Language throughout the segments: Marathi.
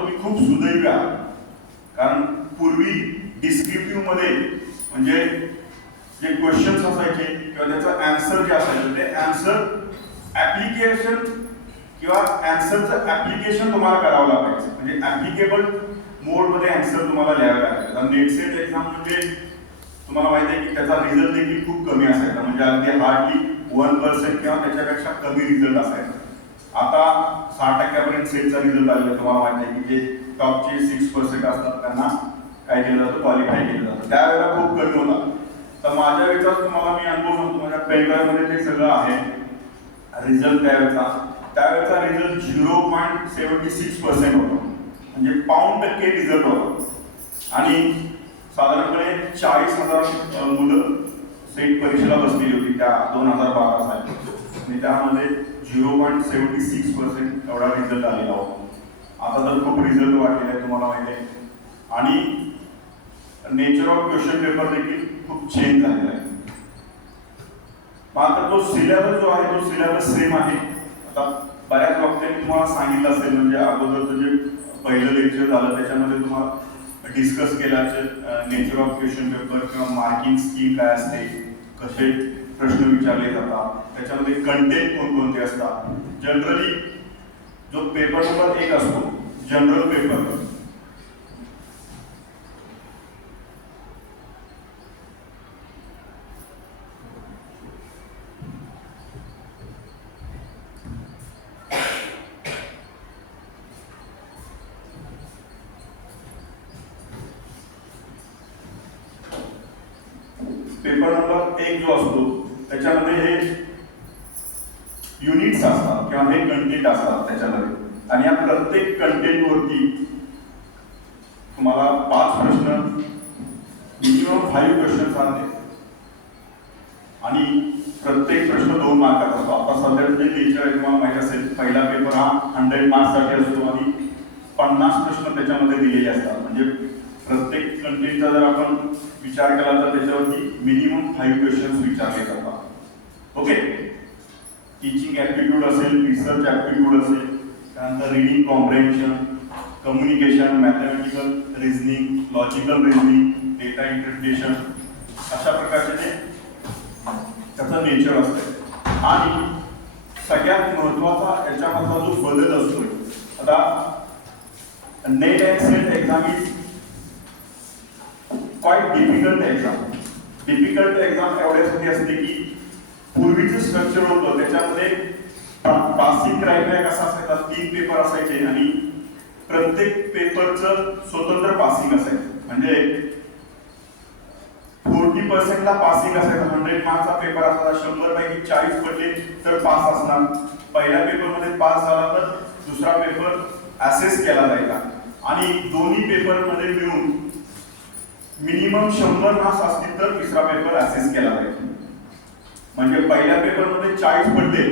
तुम्ही खूप सुदैवी आहात, कारण पूर्वी डिस्क्रिप्टिव्ह मध्ये म्हणजे जे क्वेश्चन्स असायचे किंवा त्याचं आन्सर जे असायचं ते आन्सर ऍप्लिकेशन किंवा आन्सरचं ऍप्लिकेशन तुम्हाला करावं लागायचं, म्हणजे ऍप्लिकेबल मोडमध्ये आन्सर तुम्हाला लिहावे लागायचं. नेट सेट एक्झाम म्हणजे तुम्हाला माहिती आहे की त्याचा रिझल्ट देखील खूप कमी असायचा, म्हणजे अगदी हार्डली 1% किंवा त्याच्यापेक्षा कमी रिझल्ट असायचा. आता 6% सेटचा रिझल्ट आलेला तुम्हाला माहिती आहे की जे टॉपचे 6% असतात त्यांना काय केलं जातं, क्वालिफाय केलं जातं. त्यावेळेला खूप कमी होता. तर माझ्या वेळेचा तुम्हाला मी अनुभव सांगतो, माझ्या पेनड्राईव्ह मध्ये ते सगळं आहे रिझल्ट. त्यावेळेचा रिझल्ट 0.76% होता, म्हणजे £1 रिझल्ट होता. आणि साधारणपणे 40,000 मुलं सेट परीक्षेला बसलेली होती त्या 2012 साली, आणि त्यामध्ये 0.76% एवढा रिझल्ट आलेला होता. आता तर खूप रिझल्ट वाढलेला आहे तुम्हाला माहिती आहे. आणि नेचर ऑफ क्वेश्चन पेपर देखील खूप चेंज झालेला आहे. मात्र तो सिलेबस जो आहे तो सिलेबस सेम आहे. आता बऱ्याच वक्त्यांनी तुम्हाला सांगितलं असेल, म्हणजे अगोदरचं जे पहिलं लेक्चर झालं त्याच्यामध्ये तुम्हाला डिस्कस केलं नेचर ऑफ क्वेश्चन पेपर किंवा मार्किंग स्कीम काय असते, कसे प्रश्न विचारले जातात, त्याच्यामध्ये कंटेंट कोणकोणते असतात. जनरली जो पेपर नंबर 1 असतो जनरल पेपर, पेपर नंबर 1 जो असतो त्याच्यामध्ये हे युनिट्स असतात किंवा हे कंटेंट असतात त्याच्यामध्ये, आणि या प्रत्येक कंटेंट वरती तुम्हाला 5 प्रश्न, मिनिमम 5 क्वेश्चन आले, आणि प्रत्येक प्रश्न 2 मार्काचा असतो. आता सध्या जे लेक्चर आहे तुम्हाला माहिती असेल, पहिला पेपर हा 100 मार्क्ससाठी असतो आणि 50 प्रश्न त्याच्यामध्ये दिलेले असतात. म्हणजे प्रत्येक कंटेंटचा जर आपण विचार केला तर त्याच्यावरती मिनिमम 5 क्वेश्चन्स विचारले जातात. ओके, टीचिंग ऍप्टिट्यूड असेल, रिसर्च ऍप्टिट्यूड असेल, त्यानंतर reading comprehension, communication, mathematical reasoning, logical reasoning, data interpretation, अशा प्रकारचे ते त्याचं नेचर असते. आणि सगळ्यात महत्वाचा याच्यामधला जो बदल असतो, आता net and set exam is quite difficult exam. Difficult exam एवढ्यासाठी असते की पूर्वीचं स्ट्रक्चर होतं त्याच्यामध्ये पासिंग क्रायटेरिया कसा असायचा, 3 पेपर असायचे आणि प्रत्येक पेपरचं स्वतंत्र पासिंग असायचं. म्हणजे 40% ला पासिंग असायचं, 100 मार्क्सचा पेपर असायचा, 100 पैकी 40 पडले तर पास असणार. पहिल्या पेपरमध्ये पास झाला तर दुसरा पेपर असेस केला जायचा, आणि दोन्ही पेपरमध्ये मिळून मिनिमम 100 मार्क्स असतील तर तिसरा पेपर असेस केला जायचा. म्हणजे पहिल्या पेपरमध्ये 40 पडले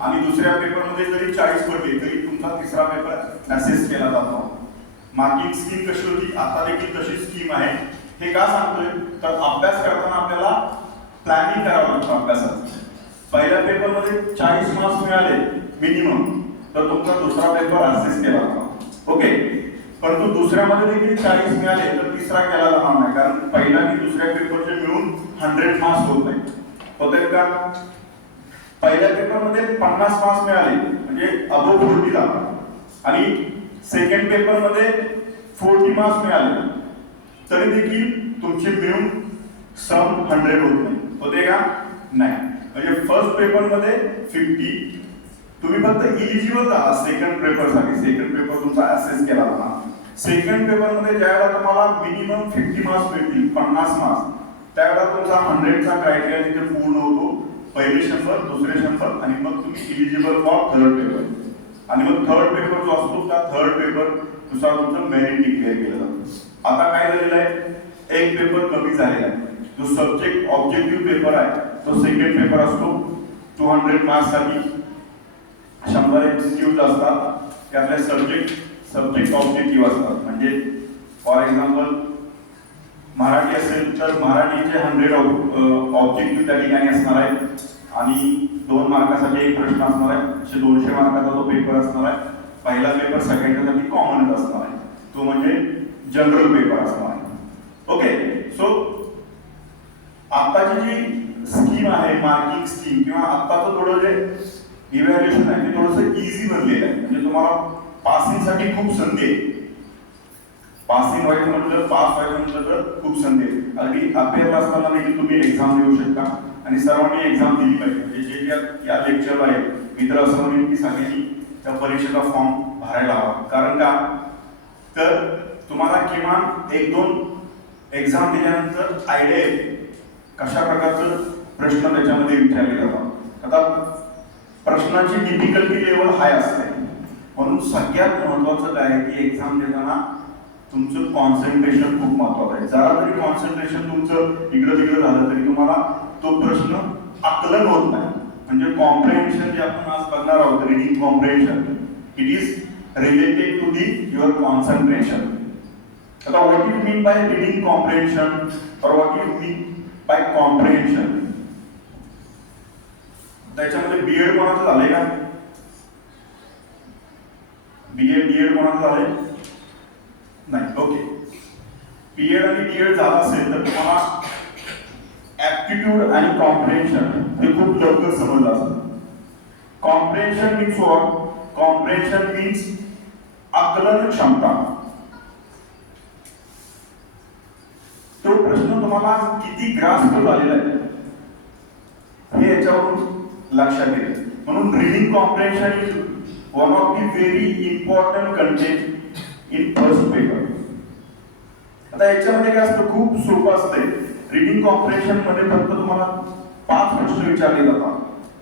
आणि दुसऱ्या पेपरमध्ये जरी 40 पडले तरी तुमचा तिसरा पेपर असेस केला जातो. मार्किंग स्कीम कशी होती, आता देखील तशी स्कीम आहे. हे का सांगतोय तर अभ्यास करताना आपल्याला प्लॅनिंग करावं लागतं अभ्यासाचं. पहिल्या पेपरमध्ये 40 मार्क्स मिळाले मिनिमम तर तुमचा दुसरा पेपर असेस केला जातो. ओके, परंतु दुसऱ्यामध्ये देखील 40 मिळाले तर तिसरा केला जाणार नाही, कारण पहिल्या आणि दुसऱ्या पेपरचे मिळून 100 मार्क्स होत नाही. होते का? पहिल्या पेपरमध्ये 50 मार्क्स मिळाले म्हणजे अबोव 40 जातात, आणि सेकंड पेपरमध्ये 40 मार्क्स मिळाले तरी देखील तुमचे मिळून सम 100 होत नाही. होते का? नाही. म्हणजे फर्स्ट पेपरमध्ये 50 तुम्ही फक्त इलिजिबल झाला सेकंड पेपरसाठी, सेकंड पेपर तुमचा असेस केला जाणार. सेकंड पेपरमध्ये ज्यावेळेला तुम्हाला मिनिमम 50 मार्क्स मिळतील, 50 मार्क्स, त्यावेळेला तुमचा 100चा क्रायटेरिया तिथे पूर्ण होतो. पहिले 100, दुसरे 100, आणि मग तुम्ही इलिजिबल फॉर थर्ड पेपर. आणि मग थर्ड पेपर जो असतो त्या थर्ड पेपर नुसार तुमचं मेरिट डिक्लेअर केलं जातं. आता काय झालेलं आहे, एक पेपर कमी झालेला आहे. जो सब्जेक्ट ऑब्जेक्टिव्ह पेपर आहे तो सेकंड पेपर असतो. 200 मार्क्ससाठी 100 MCQज असतात. त्यातले सब्जेक्ट ऑब्जेक्टिव्ह असतात. म्हणजे फॉर एक्झाम्पल मराठी असेल तर मराठीचे 100 ऑब्जेक्टिव्ह त्या ठिकाणी असणार आहेत, आणि 2 मार्कासाठी एक प्रश्न असणार आहे. असे 200 मार्काचा तो पेपर असणार आहे. पहिला पेपर सगळ्यांसाठी कॉमनच असणार आहे. तो म्हणजे जनरल पेपर असणार आहे. ओके, सो आताची जी स्कीम आहे मार्किंग स्कीम किंवा आत्ताचं थोडं जे इव्हॅल्युएशन आहे ते थोडंसं इझी बनलेलं आहे. म्हणजे तुम्हाला पासिंगसाठी खूप संधी आहे. पासिंग व्हायचं म्हटलं, पास व्हायचं म्हटलं तर खूप संधी आहे. अगदी अपेअर असताना देखील तुम्ही एक्झाम देऊ शकता आणि सर्वांनी एक्झाम दिली पाहिजे. म्हणजे जे या लेक्चरला आहे मी तर असं म्हणेन की सगळ्यांनी त्या परीक्षेचा फॉर्म भरायला हवा. कारण का तर तुम्हाला किमान 1-2 एक्झाम दिल्यानंतर आयडिया येते कशा प्रकारचं प्रश्न त्याच्यामध्ये विचारले जातात. आता प्रश्नाची डिफिकल्टी लेवल हाय असते, म्हणून सगळ्यात महत्वाचं काय आहे की एक्झाम देताना तुमचं कॉन्सन्ट्रेशन खूप महत्वाचं आहे. जरा तरी कॉन्सन्ट्रेशन तुमचं इकडं तिकडं झालं तरी तुम्हाला तो प्रश्न आकलन होत नाही. म्हणजे कॉम्प्रिहेन्शन जे आपण आज बघणार आहोत, reading comprehension, it is related to your concentration. आता what you mean by reading comprehension और what you mean by comprehension? त्याच्यामध्ये बीएड कोणाचं झालंय का? बीएड कोणाचं झालंय? नाही. ओके, बीएड आणि डीएड झाला असेल तर तुम्हाला ऍप्टिट्यूड आणि कॉम्प्रिहेन्शन हे खूप लवकर समजलं असेल. Comprehension means what? Comprehension means आकलन क्षमता. तो प्रश्न तुम्हाला किती ग्रास्प झालेला आहे हे याच्यावरून लक्षात येईल. म्हणून reading comprehension is one of the very important content in first paper. आता याच्यामध्ये काय असतं, खूप सोपं असतंय. रिडिंग कॉम्प्रिहेन्शन मध्ये फक्त तुम्हाला 5 प्रश्न विचारले जातात.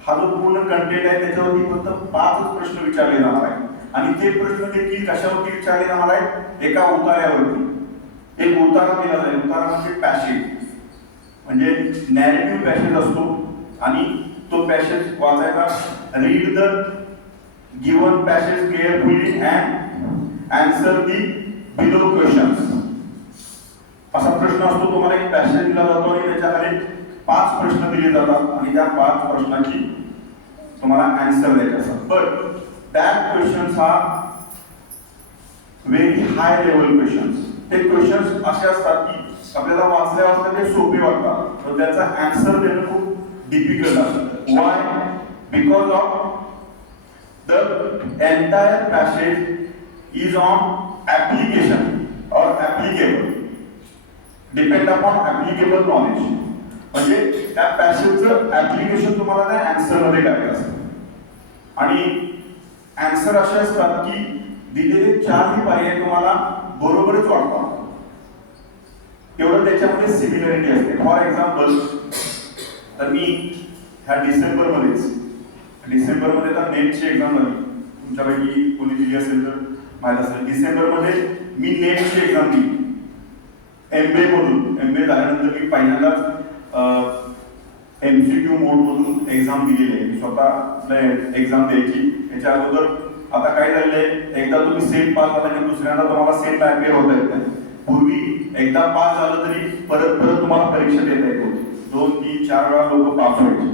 हा जो पूर्ण कंटेंट आहे त्याच्यावरती फक्त 5 प्रश्न विचारले जाणार आहे आणि ते प्रश्न देखील कशावरती विचारले जाणार आहेत? एका उतार्यावरती. एक उतारा दिला जाईल. उतारा म्हणजे पॅसेज, म्हणजे नॅरेटिव्ह पॅसेज असतो आणि तो पॅसेज वाचायचा. Read the given passage carefully and answer the below questions. असा प्रश्न असतो. तुम्हाला एक पॅसेज दिला जातो आणि त्याच्याखाली 5 प्रश्न दिले जातात आणि त्या 5 प्रश्नाची तुम्हाला आन्सर द्यायचे असतात. But that questions are very high level questions. ते क्वेश्चन्स असे असतात की आपल्याला वाचल्या वाचल्या ते सोपे वाटतात, तर त्याचा आन्सर देणं खूप डिफिकल्ट असतं. Why? Because of the entire passage is on application और applicable, depend upon applicable knowledge. म्हणजे त्या पॅसेजचं ऍप्लिकेशन तुम्हाला त्या आन्सर मध्ये करायचं असतं आणि आन्सर असे असतात की दिलेले 4 पर्याय तुम्हाला बरोबरच वाटतात. एवढं त्याच्यामध्ये सिमिलरिटी असते. फॉर एक्झाम्पल, तर मी ह्या डिसेंबरमध्ये तर नेटची एक्झाम झाली. तुमच्यापैकी कोणी दिली असेल तर माहित असेल. डिसेंबरमध्ये मी नेटची एक्झाम दिली एमबीए मधून. एमबीए झाल्यानंतर मी पहिल्यांदाच एमसीक्यू मोड मधून एक्झाम दिलेली आहे. स्वतः एक्झाम द्यायची. याच्या अगोदर आता काय झालंय, एकदा तुम्ही सेट पास झाला की दुसऱ्यांदा तुम्हाला सेटला अपेअर होता येत नाही. पूर्वी एकदा पास झालं तरी परत तुम्हाला परीक्षा देता येत होती. 2, 3, 4 वेळा लोक पास व्हायचे.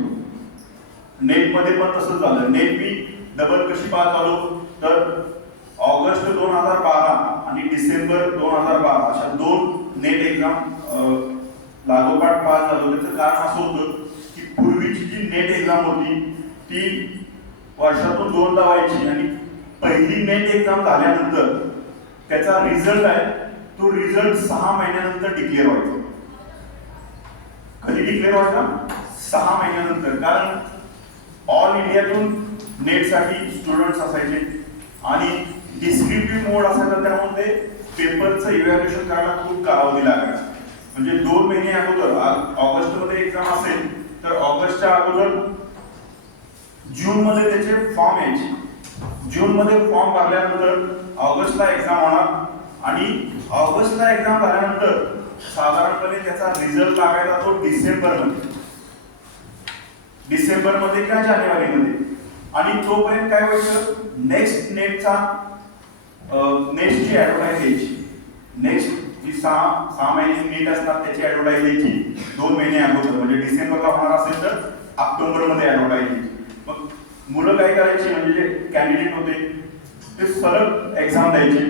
नेटमध्ये पण तसंच झालं. नेट मी डबल कशी पास झालो तर ऑगस्ट 2012 आणि डिसेंबर 2012 अशा 2 नेट एक्झाम लागोपाठ पास झालो. त्याचं कारण असं होतं की पूर्वीची जी नेट एक्झाम होती ती वर्षातून 2दा व्हायची आणि पहिली नेट एक्झाम झाल्यानंतर त्याचा रिझल्ट आहे तो रिझल्ट 6 महिन्यानंतर डिक्लेअर व्हायचा. कधी डिक्लेअर व्हायचा? 6 महिन्यानंतर. कारण ऑल इंडियातून नेटसाठी स्टुडंट्स असायचे आणि डिस्क्रिप्टिव्ह मोड असायचा, त्यामुळे पेपरचं इव्हॅल्युएशन करायला खूप कालावधी लागायचा. म्हणजे 2 महिने अगोदर, ऑगस्ट मध्ये एक्झाम असेल तर ऑगस्टच्या अगोदर जून मध्ये त्याचे फॉर्म यायचे. जून मध्ये फॉर्म भरल्यानंतर ऑगस्टला एक्झाम होणार आणि ऑगस्टला एक्झाम झाल्यानंतर साधारणपणे त्याचा रिझल्ट लागायचा तो डिसेंबरमध्ये किंवा जानेवारीमध्ये. आणि तोपर्यंत काय व्हायचं, नेक्स्ट नेटची ऍडव्हर्टाईज यायची. नेक्स्ट जी 6 महिने नेट असणार त्याची ऍडव्हर्टाईज यायची 2 महिने अगोदर. म्हणजे डिसेंबरला होणार असेल तर ऑक्टोबरमध्ये ऍडव्हर्टाईज यायची. मग मुलं काय करायची, म्हणजे जे कॅन्डिडेट होते ते सरळ एक्झाम द्यायचे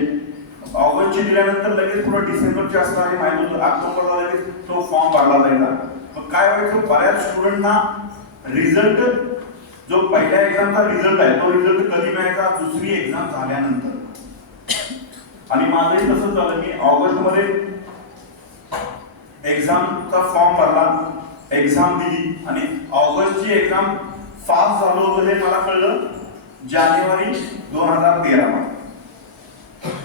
ऑगस्टची दिल्यानंतर लगेच पुढे डिसेंबरची असणार हे माहिती होतं, ऑक्टोबरला लगेच तो फॉर्म भरला जायचा. मग काय व्हायचं, बऱ्याच स्टुडंटना रिझल्ट जो पहिल्या एक्झामचा रिझल्ट आहे तो रिझल्ट कधी मिळायचा, दुसरी एक्झाम झाल्यानंतर. आणि माझंही तसंच झालं, मी ऑगस्टमध्ये एक्झामचा फॉर्म भरला, एक्झाम दिली आणि ऑगस्टची एक्झाम पास झालो होतं हे मला कळलं जानेवारी 2013.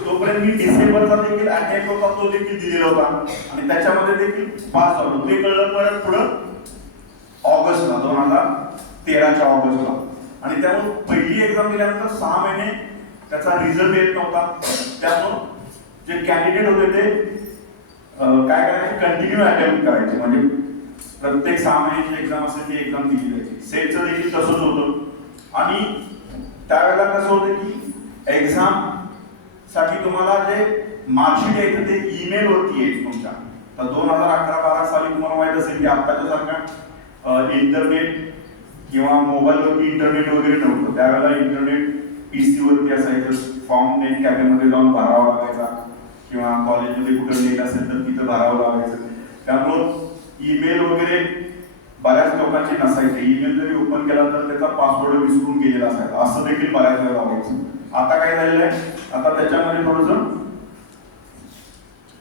तोपर्यंत मी डिसेंबरचा देखील अटेम्प्ट होता तो देखील दिलेला होता आणि त्याच्यामध्ये देखील पास झालो. ते कळलं परत पुढं ऑगस्टला, 2013च्या ऑगस्टला. आणि त्यामुळे पहिली एक्झाम दिल्यानंतर 6 महिने त्याचा रिझल्ट येत नव्हता. त्यामुळे जे कॅन्डिडेट होते ते काय करायचे, कंटिन्यू अटेम्प्ट करायचे, म्हणजे प्रत्येक 6 महिन्याची एक्झाम असेल ती एक्झाम दिली जायची. सेटचं देखील तसंच होतं. आणि त्यावेळेला कसं होतं की एक्झाम साठी तुम्हाला जे मार्कशीट यायचं ते ईमेल वरती यायचं तुमच्या. तर 2011-12 साली तुम्हाला माहित असेल की आत्ताच्या सारखा इंटरनेट किंवा मोबाईलवरती इंटरनेट वगैरे नव्हतं. त्यावेळेला इंटरनेट पीसी वरती असायचं, फॉर्म नेट कॅफेमध्ये जाऊन भरावा लागायचा किंवा कॉलेजमध्ये कुठं नेट असेल तर तिथं भरावं लागायचं. त्यामुळं ईमेल वगैरे बऱ्याच लोकांचे नसायचे. ईमेल जरी ओपन केला तर त्याचा पासवर्ड विसरून गेलेला असायचा, असं देखील बऱ्याच वेळा व्हायचं. आता काय झालेलं आहे, आता त्याच्यामध्ये थोडंसं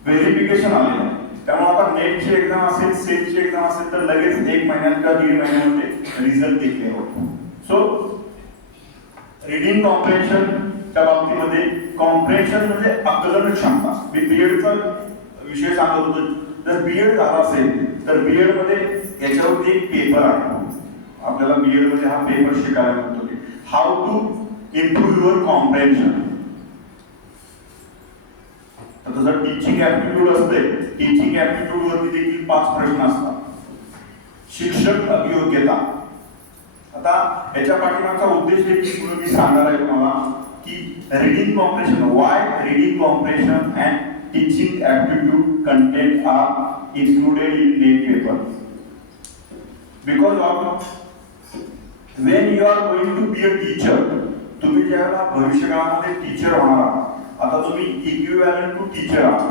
व्हेरिफिकेशन आलेलं आहे. त्यामुळे आता नेटची एक्झाम असेल, सेटची एक्झाम असेल तर लगेच 1 महिन्यात किंवा 1.5 महिन्यामध्ये रिझल्ट डिक्लेअर होतो. सो रीडिंग कॉम्प्रेन्शनच्या बाबतीमध्ये कॉम्प्रेन्शन म्हणजे आकलन क्षमता. मी बीएडचा विषय सांगत होतो. जर बीएड झाला असेल तर बीएड मध्ये याच्यावरती एक पेपर आहे. आपल्याला बीएड मध्ये हा पेपर शिकायला मिळतो की how to improve your comprehension. तर तसं टीचिंग ऍप्टिट्यूड असते, टीचिंग ऍप्टिट्यूड वरती देखील 5 प्रश्न असतात. शिक्षक अभियोग्यता. आता याच्या पाठीमागचा उद्देश देखील मी सांगणार आहे तुम्हाला की reading compression, why reading compression and teaching aptitude content are included in NET paper. Because of when you are going to be a teacher, तुम्ही ज्यावेळेला भविष्यकाळामध्ये टीचर होणार आहात, आता तुम्ही इक्विव्हॅलंट टू टीचर आहात.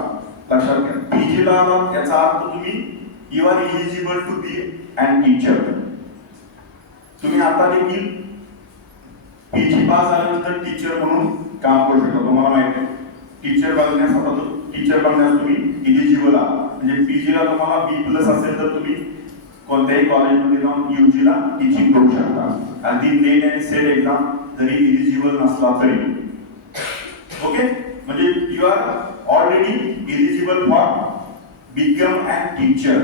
लक्षात घ्या, पीजी ला आहात याचा अर्थ तुम्ही you are eligible to be an teacher. तुम्ही आता देखील पीजी पास झाल्यानंतर टीचर म्हणून काम करू शकता. तुम्हाला माहिती आहे टीचर बनण्यास तुम्ही एलिजिबल आहात. म्हणजे पीजी ला तुम्हाला B+ असेल तर तुम्ही कोणत्याही कॉलेजमध्ये जाऊन यूजी ला टीचिंग करू शकता. आणि ती नेट आणि सेट एक्झाम जरी एलिजिबल नसला तरी. ओके, म्हणजे you are already eligible for become an teacher.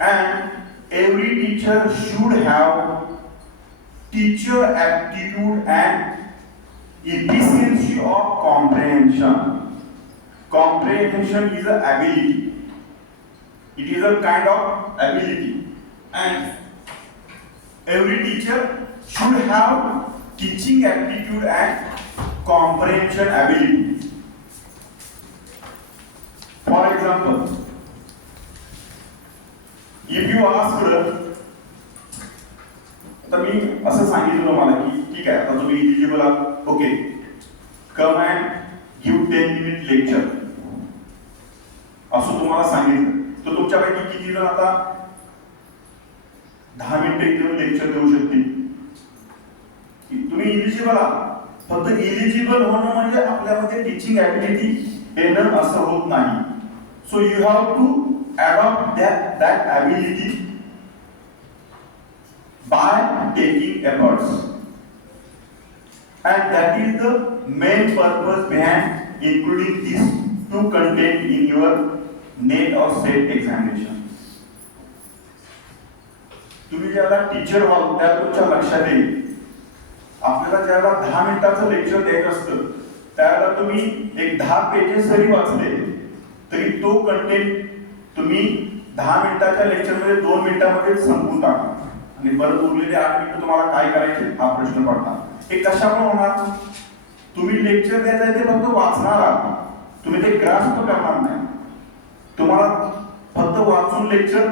And every teacher should have teacher aptitude and efficiency of comprehension. Comprehension is an ability. It is a kind of ability, and every teacher should have teaching aptitude and comprehension ability. For example, if you asked, आता मी असं सांगितलं तुम्हाला की ठीक आहे आता तुम्ही एलिजिबल आहात, okay, come and give 10 minute lecture असं तुम्हाला सांगितलं, तर तुमच्यापैकी किती जण आता 10 मिनिटं इथे लेक्चर देऊ शकतील? तुम्ही एलिजिबल आहात. फक्त एलिजिबल होणं म्हणजे आपल्यामध्ये टीचिंग ऍबिलिटी येणं असं होत नाही. So you have to adopt that ability by taking efforts, and that is the main purpose behind including these two content in your NET or SET examination. तुम्ही ज्याला टीचर व्हाल त्या तुमच्या लक्षात येईल आपल्याला ज्याला 10 मिनिटाचं लेक्चर द्यायचं असतं त्याला तुम्ही एक 10 पेजेस जरी वाचले तरी तो कंटेंट तुम्ही 10 मिनिटाच्या लेक्चरमध्ये 2 मिनिटांमध्ये संपवून टाका. आणि परत उरलेले 8 मिनिटं तुम्हाला काय करायचे हा प्रश्न पडणार. हे कशामुळे होणार? तुम्ही लेक्चर द्यायचं ते फक्त वाचणार आहात, तुम्ही ते ग्रास्प करणार नाही. तुम्हाला फक्त वाचून लेक्चर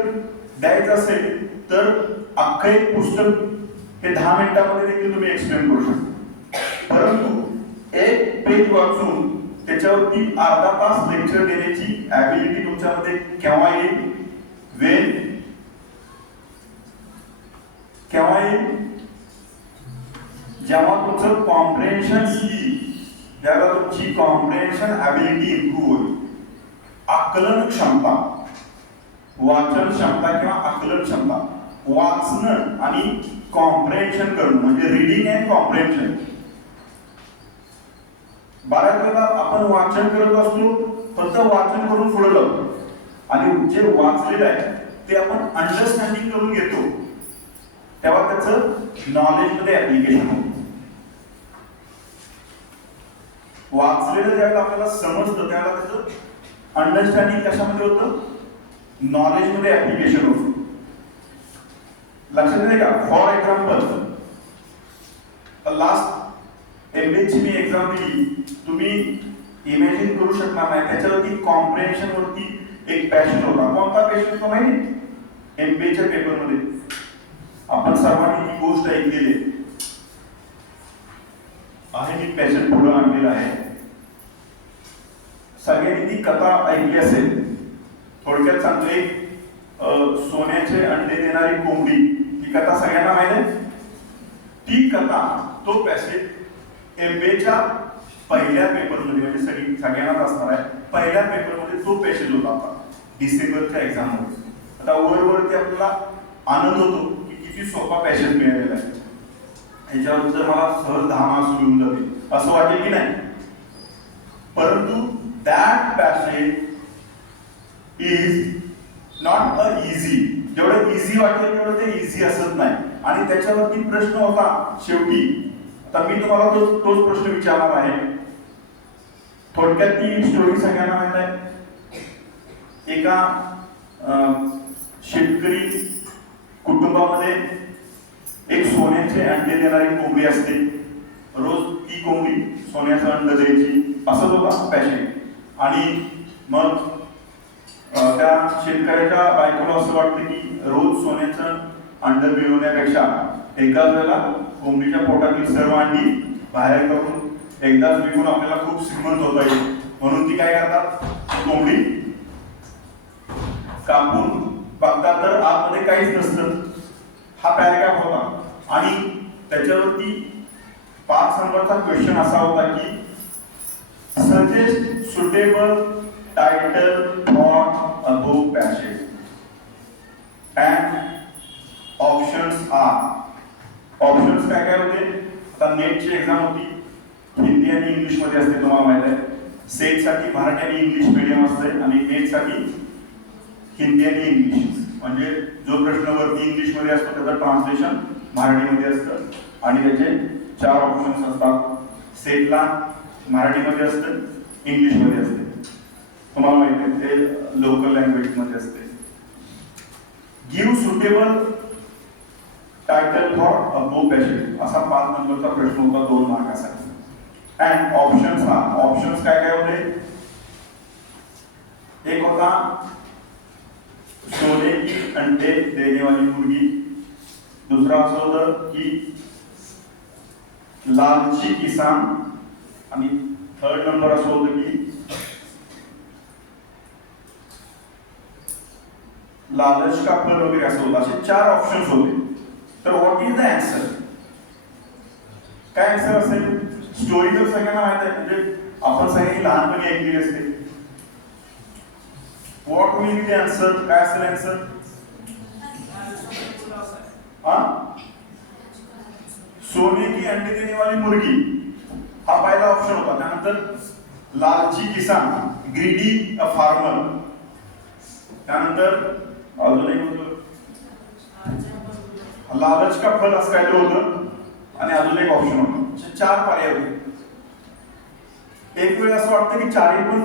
द्यायचं असेल तर अख्खं एक पुस्तक हे 10 मिनिटांमध्ये देखील तुम्ही एक्सप्लेन करू शकता. परंतु एक पेज वाचून त्याच्यावरती अर्धा तास लेक्चर देण्याची ॲबिलिटी तुमच्यामध्ये केव्हा येईल? केव्हा येईल? जेव्हा तुमचं कॉम्प्रेन्शन येईल, त्याला तुमची कॉम्प्रेन्शन ॲबिलिटी इम्प्रूव्ह होईल. आकलन क्षमता, वाचन क्षमता किंवा आकलन क्षमता, वाचणं आणि कॉम्प्रेन्शन करणं म्हणजे रीडिंग अँड कॉम्प्रेन्शन. बऱ्याच वेळेला आपण वाचन करत असतो, फक्त वाचन करून पुढे जातो आणि जे वाचलेलं आहे ते आपण अंडरस्टँडिंग करून घेतो, तेव्हा त्याचं नॉलेज मध्ये ऍप्लिकेशन होतं. वाचलेलं ज्यावेळेला आपल्याला समजतं त्यावेळेला त्याचं अंडरस्टँडिंग कशामध्ये होतं? नॉलेज मध्ये ऍप्लिकेशन होतं. लक्षात येते का? फॉर एक्झाम्पल, लास्ट MBA ची मी एक्झाम दिली, तुम्ही इमॅजिन करू शकणार नाही. त्याच्यावरती कॉम्प्रेन्शन वरती एक पॅसेज होता. कोणता पॅसेज होता माहिती? MBA च्या पेपर मध्ये आपण सर्वांनी ही गोष्ट ऐकलेली आहे. मी पॅसेज पुढे आणलेला आहे. सगळ्यांनी ती कथा ऐकली असेल. थोडक्यात सांगतो, एक सोन्याचे अंडे देणारी कोंबडी, ही कथा सगळ्यांना माहिती आहे. ती कथा, तो पॅसेज MBA च्या पहिल्या पेपरमध्ये, म्हणजे सगळ्यांनाच असणार आहे, पहिल्या पेपरमध्ये तो पॅसेज होता आता डिसेंबरच्या एक्झाम मध्ये. आता वरवरती आपल्याला आनंद होतो की किती सोपा पॅसेज मिळालेला आहे. ह्याच्यावर जर मला सहज 10 मार्क्स मिळून जाते असं वाटेल की नाही. परंतु that passage is not a easy. जेवढं इझी वाटेल तेवढं ते इझी असत नाही. आणि त्याच्यावरती प्रश्न होता शेवटी. आता मी तुम्हाला तोच प्रश्न विचारणार आहे. थोडक्यात ती स्टोरी सगळ्यांना माहित आहे. एका शेतकरी कुटुंबामध्ये एक सोन्याचे अंडे देणारी कोंबडी असते. रोज ती कोंबडी सोन्याचं अंड द्यायची, असंच होता पॅसेज. आणि मग त्या शेतकऱ्याच्या बायकोला असं वाटतं की रोज सोन्याचं अंड मिळवण्यापेक्षा एकाच वेळेला कोंबडीच्या पोटातील सर्व अंडी बाहेर करून एकदाच विकून आपल्याला खूप श्रीमंत होता येईल. म्हणून ती काय करतात? कोंबडी कापून बघतात तर आतमध्ये काहीच नसतं. हा पॅराग्राफ होता आणि त्याच्यावरती 5 नंबरचा क्वेश्चन असा होता की suggest suitable title for above passage and options are. Options काय काय होते? आता नेटची एक्झाम होती, हिंदी आणि इंग्लिश मध्ये असते, तुम्हाला माहित आहे. सेट साठी मराठी आणि इंग्लिश मीडियम असते आणि नेट साठी हिंदी आणि इंग्लिश. म्हणजे जो प्रश्न वरती इंग्लिश मध्ये असतो त्याचं ट्रान्सलेशन मराठीमध्ये असतं आणि त्याचे 4 ऑप्शन्स असतात. सेटला मराठीमध्ये असतं, इंग्लिश मध्ये असते, तुम्हाला माहिती आहे, ते लोकल लँग्वेज मध्ये असते. Give suitable title for above passage असा 5 नंबरचा प्रश्न होता 2 मार्कासाठी. अँड ऑप्शन्स ऑप्शन्स काय काय होते? एक होता सोने की अंडे देने वाली मुर्गी. दूसरा असं होतं की लालची किसान. आणि थर्ड नंबर असं होतं की लालच का फल वगैरे असं होतं. असे 4 ऑप्शन्स होते. तर व्हॉट इज द आन्सर? काय आन्सर असेल? स्टोरी तर सगळ्यांना माहित आहे, म्हणजे आपण सगळ्यांनी लहानपणी ऐकलेली असते. What will be the answer? काय असेल आन्सर? सोने की अंडे देने वाली मुर्गी हा पहिला ऑप्शन होता. त्यानंतर लालची किसान, ग्रीडी अ फार्मर. त्यानंतर अजून एक होतं लालच का फल असं काहीतरी होतं आणि अजून एक ऑप्शन होतं. असे 4 पर्याय होते. एक वेळ असं वाटतं की 4ही पण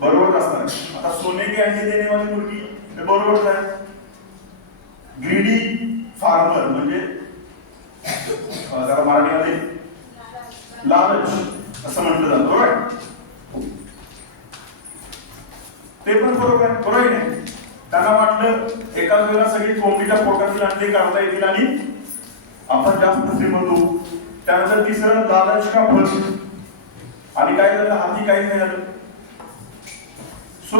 बरोबर असतात. आता सोने की अंडे देने वाली मुर्गी हे बरोबरच आहे. ग्रीडी फार्मर म्हणजे जरा मराठीमध्ये लालच असं म्हटलं जातं, बरोबर? ते पण बरोबर आहे, बरोबर आहे. त्यांना वाटलं एकाच वेळेला सगळी कोंबडीच्या पोटातील अंडे काढता येतील आणि आपण जास्त श्रीमंत होऊ. त्यानंतर तिसरं लालच का फल. आणि काय झालं, हाती काही नाही झालं. सो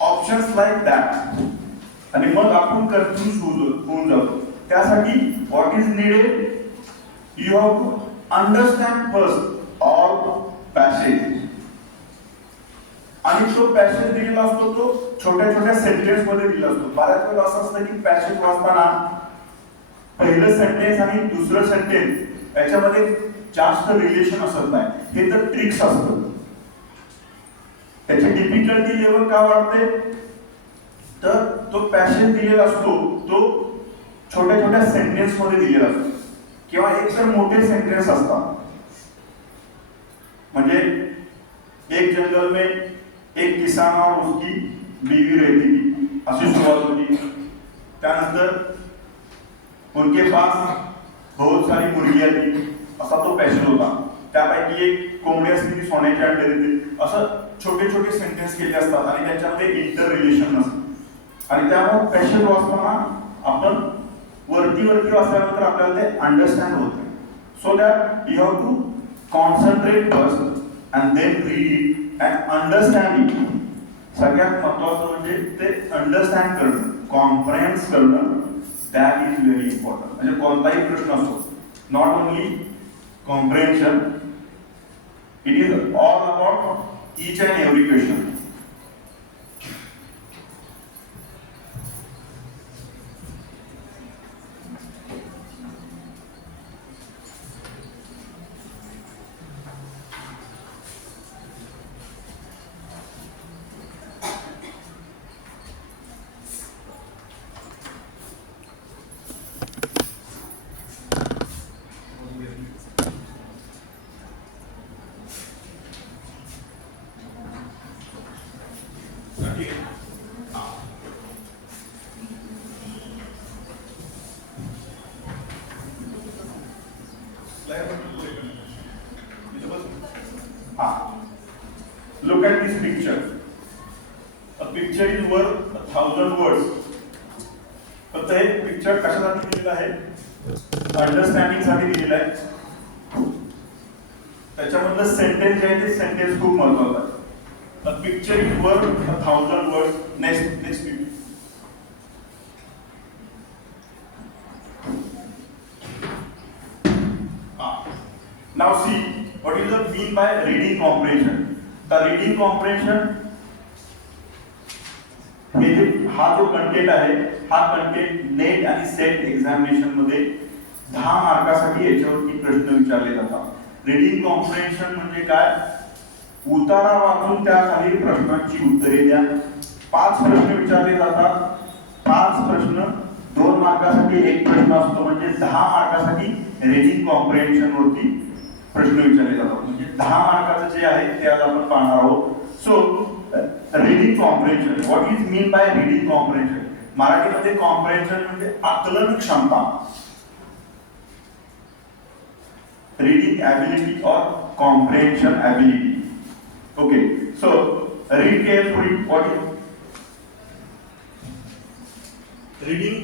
ऑप्शन्स लाईक दॅट, आणि मग आपण कन्फ्यूज होऊन जातो. त्यासाठी what is needed, you have to understand first all passage. आणि तो पॅसेज दिलेला असतो तो छोट्या छोट्या सेंटेन्स मध्ये दिलेला असतो. बऱ्याच वेळा असं असतं की पॅसेज वाचताना पहिलं सेंटेन्स आणि दुसरं सेंटेन्स याच्यामध्ये जास्त रिलेशन असत नाही. हे तर ट्रिक्स असतं. त्याची डिफिकल्टी लेवल का वाढते, तर तो पॅसेज दिलेला असतो तो छोट्या छोट्या सेंटेन्स मध्ये दिलेला असतो, किंवा एक तर मोठे सेंटेन्स असतात. म्हणजे एक जंगल में एक किसान और उसकी बीवी रहती थी, अशी सुरुवात होती. त्यानंतर उनके पास बहुत सारी मुर्गियां थी, असा तो पॅसेज होता. त्यापैकी एक कोंबडी असते ती सोन्याचे अंडे देते. असं छोटे छोटे सेंटेन्स केले असतात आणि त्याच्यामध्ये इंटर रिलेशन नसतं. आणि त्यामुळे पॅसेज वाचताना आपण वरती वाचल्यानंतर आपल्याला ते अंडरस्टँड होत नाही. So that you have to concentrate first and then read it and understand it. सगळ्यात महत्वाचं म्हणजे ते अंडरस्टँड करणं, कॉम्प्रेन्स करणं, दॅट इज व्हेरी इम्पॉर्टंट. म्हणजे कोणताही प्रश्न असतो, not only comprehension, it is all about each and every question. Look at this picture. A picture is worth 1,000 words. फक्त हे पिक्चर कशासाठी दिलेलं आहे, अंडरस्टँडिंग साठी दिलेलं आहे. त्याच्यामधलं सेंटेन्स जे आहे ते सेंटेन्स खूप महत्वाचं आहे. A picture is worth 1,000 words. Next video. Now see what is the mean by reading comprehension. The reading comprehension, हा जो कंटेंट आहे, हा कंटेंट नेट आणि सेट एक्झामिनेशन मध्ये 10 मार्कासाठी याच्यावरती प्रश्न विचारले जातात. रीडिंग कॉम्प्रेन्शन म्हणजे काय, उतारा वाचून त्या खाली प्रश्नांची उत्तरे द्या. 5 प्रश्न विचारले जातात. 5 प्रश्न 2 मार्कासाठी एक प्रश्न असतो. म्हणजे 10 मार्कासाठी रीडिंग कॉम्प्रेन्शन वरती प्रश्न विचारले जातात. म्हणजे 10 मार्काचं जे आहे ते आज आपण पाहणार आहोत. So reading comprehension, what is mean by reading comprehension. मराठीमध्ये कॉम्प्रेन्शन म्हणजे आकलन क्षमता, रीडिंग ॲबिलिटी और comprehension ability. Okay, so read carefully. What is reading,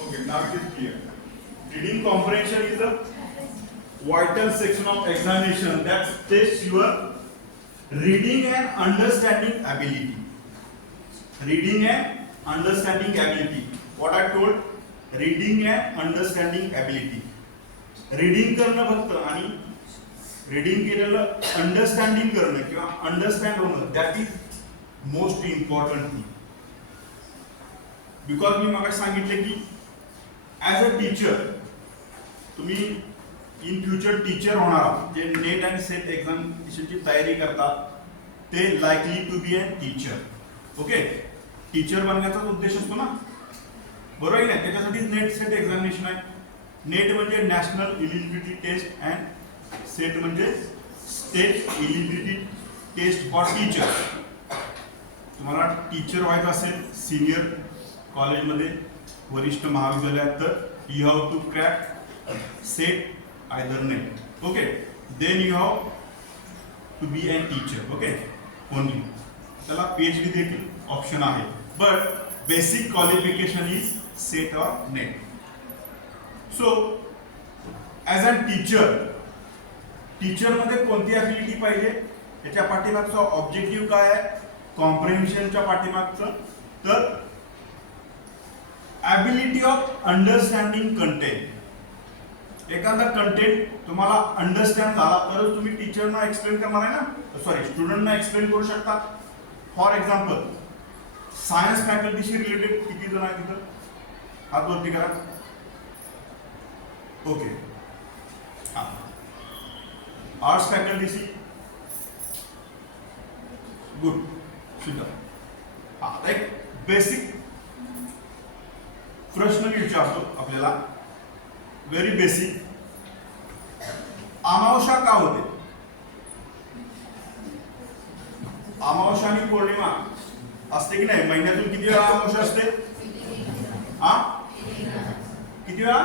okay, now it is clear. Reading comprehension is a vital section of examination that tests your reading and understanding ability. Reading and understanding ability. What I told, reading and understanding ability. Reading करणं फक्त आणि रीडिंग केलेलं अंडरस्टँडिंग करणं किंवा अंडरस्टँड होणं, that is most important thing. Because मी मागे सांगितले की ॲज अ टीचर तुम्ही इन फ्युचर टीचर होणार आहात. जे नेट आणि सेट एक्झामिनेशनची तयारी करतात ते likely to be a teacher. Okay, teacher बनण्याचाच उद्देश असतो ना, बरोबर आहे ना. त्याच्यासाठी नेट सेट एक्झामिनेशन आहे. नेट म्हणजे national eligibility test and SET म्हणजे state eligibility test for teacher. तुम्हाला टीचर व्हायचं असेल सिनियर कॉलेजमध्ये, वरिष्ठ महाविद्यालयात, तर you have to crack SET either NET. Okay, then you have to be an teacher. Okay, only. त्याला PhD देखील ऑप्शन आहे, but basic qualification is SET or NET. So as a टीचरमध्ये कोणती ॲबिलिटी पाहिजे, याच्या पाठीमागचा ऑब्जेक्टिव्ह काय आहे, कॉम्प्रिहेन्शनच्या पाठीमागचं, तर ॲबिलिटी ऑफ अंडरस्टँडिंग कंटेंट. एखादा कंटेंट तुम्हाला अंडरस्टँड झाला तरच तुम्ही टीचरना एक्सप्लेन करणार आहे ना, सॉरी स्टुडंटना एक्सप्लेन करू शकता. फॉर एक्झाम्पल, सायन्स फॅकल्टीशी रिलेटेड किती जण आहेत तिथं, हात वरती करा. ओके, हां. आर्ट्स फॅकल्टीशी, गुड, सुद्धा. हां, एक बेसिक प्रश्न मी विचारतो आपल्याला, व्हेरी बेसिक. अमावस्या का होते? अमावस्या आणि पौर्णिमा असते की नाही? महिन्यातून किती वेळा अमावस्या असते? हा, किती वेळा?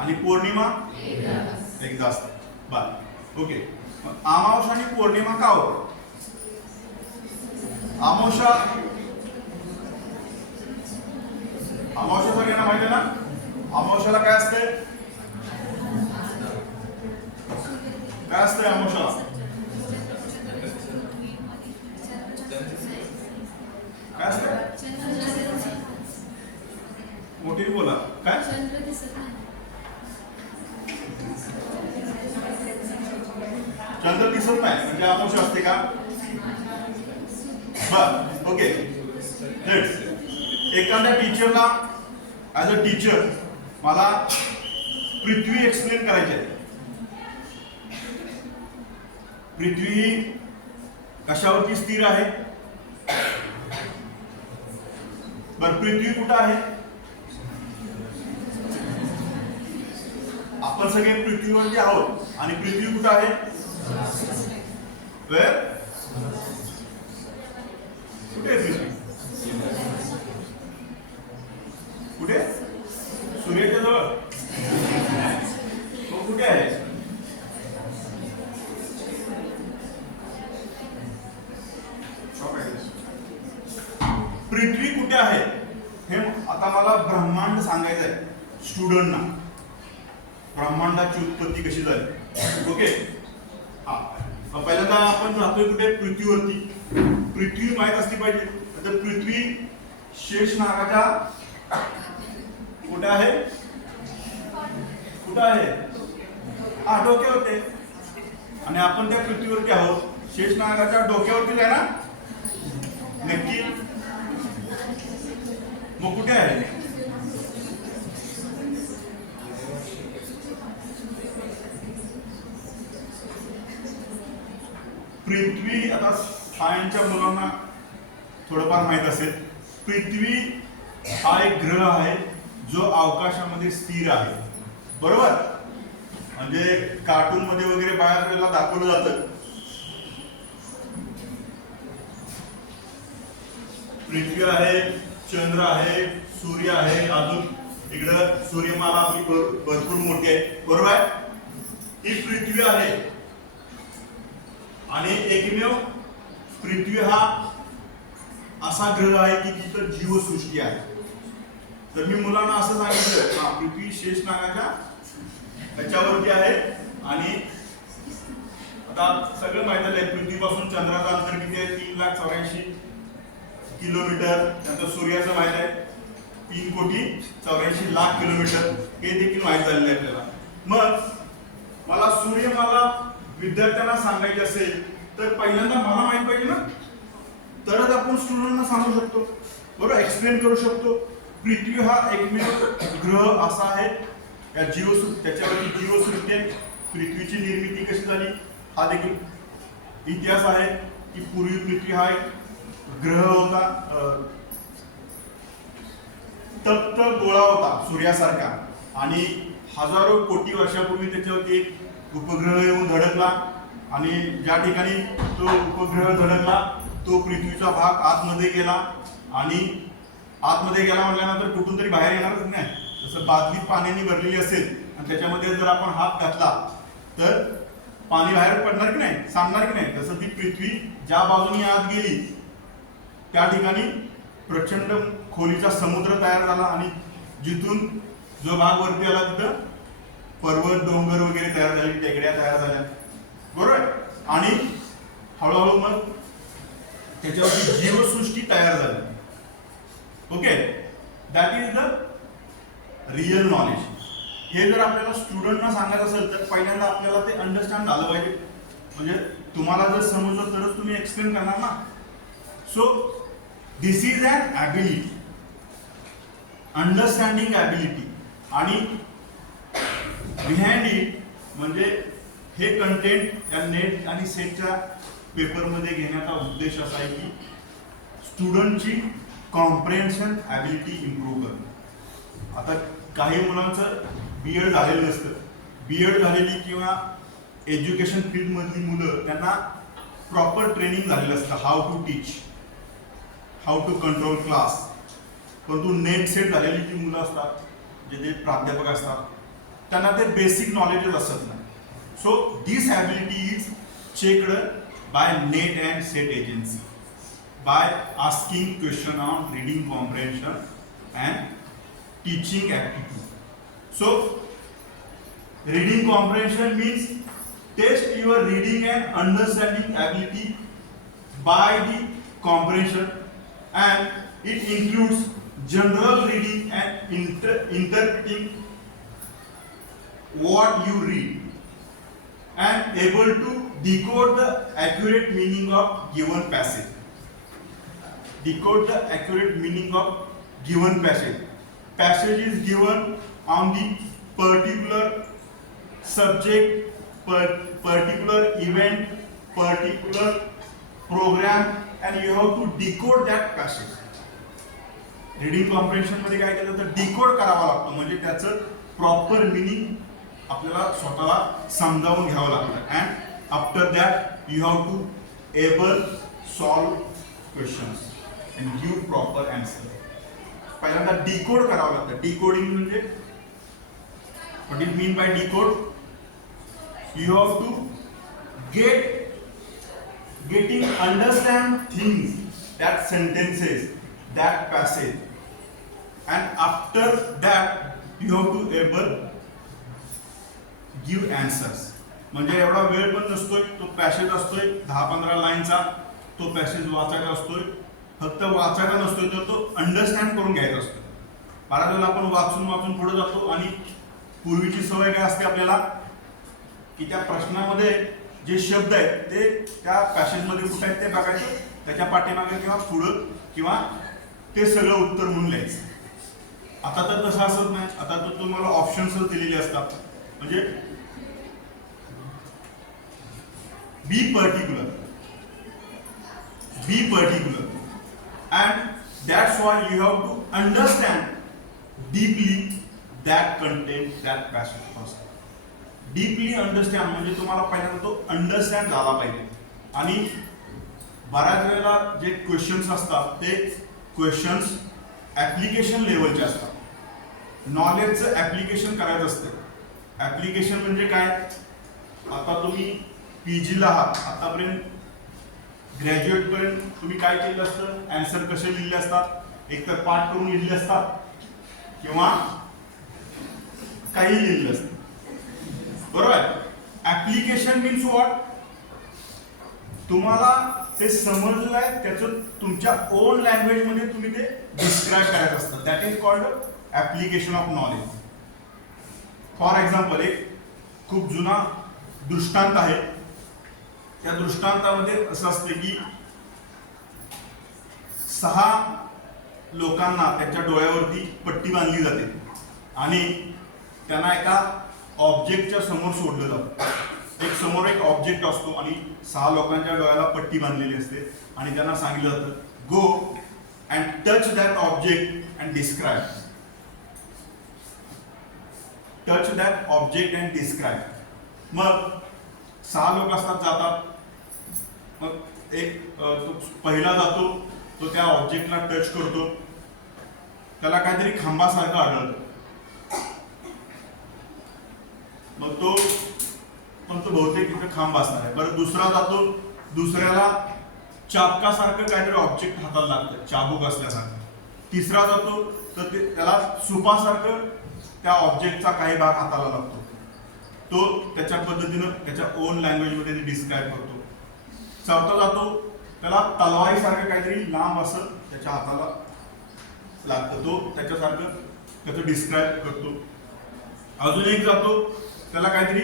आणि पौर्णिमा एकदा असते. बर, ओके. अमावस्या आणि पौर्णिमा का होते? अमावस्या सगळ्यांना माहिती आहे ना? अमावस्याला काय असते? काय असते अमावस्याला? काय असते? मोठी बोला. काय? चंद्र दिसत नाही म्हणजे अमावस्या असते का? बर, ओके. एखाद्या टीचरला ॲज अ टीचर मला पृथ्वी एक्सप्लेन करायची आहे. पृथ्वी ही कशावरती स्थिर आहे? बर, पृथ्वी कुठं आहे? आपण सगळे पृथ्वीवरती आहोत आणि पृथ्वी कुठं आहे? वेअर? कुठे आहे पृथ्वी? कुठे? सूर्याच्या जवळ. तो कुठे आहे? पृथ्वी कुठे आहे हे आता मला ब्रह्मांड सांगायचं आहे स्टुडंटना. ब्रह्मांडाची उत्पत्ती कशी झाली? ओके, हा. पहिल्यांदा आपण राहतोय कुठे? पृथ्वीवरती. पृथ्वी माहित असली पाहिजे. तर पृथ्वी शेषनागाच्या कुठे आहे? कुठे आहे? हा, डोक्यावरती. आणि आपण त्या पृथ्वीवरती आहोत. शेषनागाच्या डोक्यावरती आहे ना? नक्की. मग कुठे आहे? पृथ्वी, आता सायन्सच्या मुलांना थोडंफार माहित असेल, पृथ्वी हा एक ग्रह आहे जो अवकाशामध्ये स्थिर आहे. बरोबर? म्हणजे कार्टून मध्ये वगैरे बाहेर दाखवलं जातं. पृथ्वी आहे, चंद्र आहे, सूर्य आहे, अजून इकडं सूर्यमाला आपली भरपूर मोठी आहे. बरोबर आहे? ही पृथ्वी आहे आणि एकमेव पृथ्वी हा असा ग्रह आहे की तिथं जीवसृष्टी आहे. तर मी मुलांना असं सांगितलं, हा पृथ्वी शेषनागाच्या त्याच्यावरती आहे. आणि आता सगळं माहिती आहे, पृथ्वीपासून चंद्राचं अंतर किती आहे? 3,84,000 किलोमीटर. त्यानंतर सूर्याचं माहित आहे 3,84,00,000 किलोमीटर. हे देखील माहित झालेलं आहे आपल्याला. मग मला सूर्यमाला विद्यार्थ्यांना सांगायचे असेल तर पहिल्यांदा मला माहित पाहिजे ना, तरच आपण स्टुडंटना सांगू शकतो. बरोबर, एक्सप्लेन करू शकतो. पृथ्वी हा एकमेव ग्रह असा आहे त्याच्यावरती जीवसृष्टी आहे. पृथ्वीची निर्मिती कशी झाली हा देखील इतिहास आहे की पूर्वी पृथ्वी हा एक ग्रह होता, तप्त गोळा होता सूर्यासारखा. आणि हजारो कोटी वर्षापूर्वी त्याच्यावरती एक उपग्रह येऊन धडकला आणि ज्या ठिकाणी तो उपग्रह धडकला तो पृथ्वीचा भाग आतमध्ये गेला आणि आतमध्ये गेला म्हटल्यानंतर कुठून तरी बाहेर येणारच नाही. जसं बादली पाण्याने भरलेली असेल आणि त्याच्यामध्ये जर आपण हात घातला तर पाणी बाहेर पडणार की नाही, सांगणार की नाही. तसं ती पृथ्वी ज्या बाजूने आत गेली त्या ठिकाणी प्रचंड खोलीचा समुद्र तयार झाला आणि जिथून जो भाग वरती आला तिथं पर्वत डोंगर वगैरे तयार झाले, टेकड्या तयार झाल्या, बरोबर. आणि हळूहळू मग त्याच्यावरती जीवसृष्टी तयार झाली. Okay, that is the real knowledge. हे जर आपल्याला स्टुडंटना सांगायचं असेल तर पहिल्यांदा आपल्याला ते अंडरस्टँड झालं पाहिजे. म्हणजे तुम्हाला जर समजलं तरच तुम्ही एक्सप्लेन करणार ना. So this is an ability, understanding ability. आणि बिहाइंड इट म्हणजे हे कंटेंट त्या नेट आणि सेटच्या पेपरमध्ये घेण्याचा उद्देश असा आहे की स्टुडंटची कॉम्प्रेन्शन ॲबिलिटी इम्प्रूव्ह करणं. आता काही मुलांचं BEd झालेलं नसतं. BEd झालेली किंवा एज्युकेशन फील्डमधली मुलं त्यांना प्रॉपर ट्रेनिंग झालेलं असतं, how to teach, how to control class. परंतु नेट सेट झालेली जी मुलं असतात, जे ते प्राध्यापक असतात, त्यांना ते बेसिक नॉलेजच असत नाही. So this ability is checked by net and set agency by asking question on reading comprehension and teaching aptitude. So reading comprehension means test your reading and understanding ability by the comprehension, and it includes general reading and interpreting what you read and able to decode the accurate meaning of given passage. Decode the accurate meaning of given passage. Passage is given on the particular subject, particular event, particular program, and you have to decode that passage. Reading comprehension मध्ये काय केलं तर डिकोड करावा लागतो, म्हणजे त्याचं प्रॉपर मिनिंग आपल्याला स्वतःला समजावून घ्यावं लागतं. And after that you have to able solve questions and give proper answer. पहिल्यांदा डिकोड करावं लागतं. डिकोडिंग म्हणजे what it mean by decode? You have to getting understand things, that sentences, that passage, and after that you have to able give answers. म्हणजे एवढा वेळ पण नसतोय, तो पॅसेज असतोय 10-15 लाईनचा, तो पॅसेज वाचायचा असतोय. फक्त वाचायला नसतोय तर तो अंडरस्टँड करून घ्यायचा असतो. बऱ्याच वेळेला आपण वाचून पुढे जातो आणि पूर्वीची सवय काय असते आपल्याला की त्या प्रश्नामध्ये जे शब्द आहेत ते त्या पॅसेजमध्ये कुठे आहेत ते बघायचं, त्याच्या पाठीमागे किंवा पुढं किंवा ते सगळं उत्तर म्हणून लिहायचं. आता तर तसं असत नाही. आता तर तुम्हाला ऑप्शन्सच दिलेले असतात. म्हणजे बी particular and that's why you have to understand deeply that content, that passage first. Deeply understand म्हणजे तुम्हाला पहिल्यांदा तो अंडरस्टँड झाला पाहिजे. आणि बऱ्याच वेळेला जे क्वेश्चन्स असतात ते क्वेश्चन्स ऍप्लिकेशन लेवलचे असतात. नॉलेजचं ऍप्लिकेशन करायचं असतं. ऍप्लिकेशन म्हणजे काय? आता तुम्ही PG ला आहात, आतापर्यंत ग्रॅज्युएट पर्यंत तुम्ही काय केलं असतं? आन्सर कसे लिहिले असतात? एकतर पाठ करून लिहिले असतात किंवा काही लिहिलं असतं, बरोबर. Application means what? तुम्हाला ते समजलं आहे त्याचं तुमच्या ओन लँग्वेज मध्ये तुम्ही ते डिस्क्राईब करायचं असतं. That is called application of knowledge. For example एक खूप जुना दृष्टांत आहे. त्या दृष्टांतामध्ये असं असते की 6 लोकांना त्यांच्या डोळ्यावरती पट्टी बांधली जाते आणि त्यांना एका ऑब्जेक्टच्या समोर सोडलं जातं. समोर एक ऑब्जेक्ट असतो आणि 6 लोकांच्या डोळ्याला पट्टी बांधलेली असते आणि त्यांना सांगितलं जातं go and touch that object and describe. Touch that object and describe. मग 6 लोक असतात, जातात. मग एक तो पहिला जातो, तो त्या ऑब्जेक्टला टच करतो, त्याला काहीतरी खांबासारखं आढळतं. मग तो म्हणतो बहुतेक तिथे खांब असणार आहे. बरं दुसरा जातो, दुसऱ्याला चाबकासारखं काहीतरी ऑब्जेक्ट हाताला लागतं, चाबूक असल्यासारखं. तिसरा जातो तर त्याला सुपासारखं त्या ऑब्जेक्टचा काही भाग हाताला लागतो. तो त्याच्या पद्धतीनं त्याच्या ओन लँग्वेजमध्ये डिस्क्राईब करतो. चौथा जातो, त्याला तलवारीसारखं काहीतरी लांब असं त्याच्या हाताला लागतं, तो त्याच्यासारखं त्याचं डिस्क्राईब करतो. अजून एक जातो, त्याला काहीतरी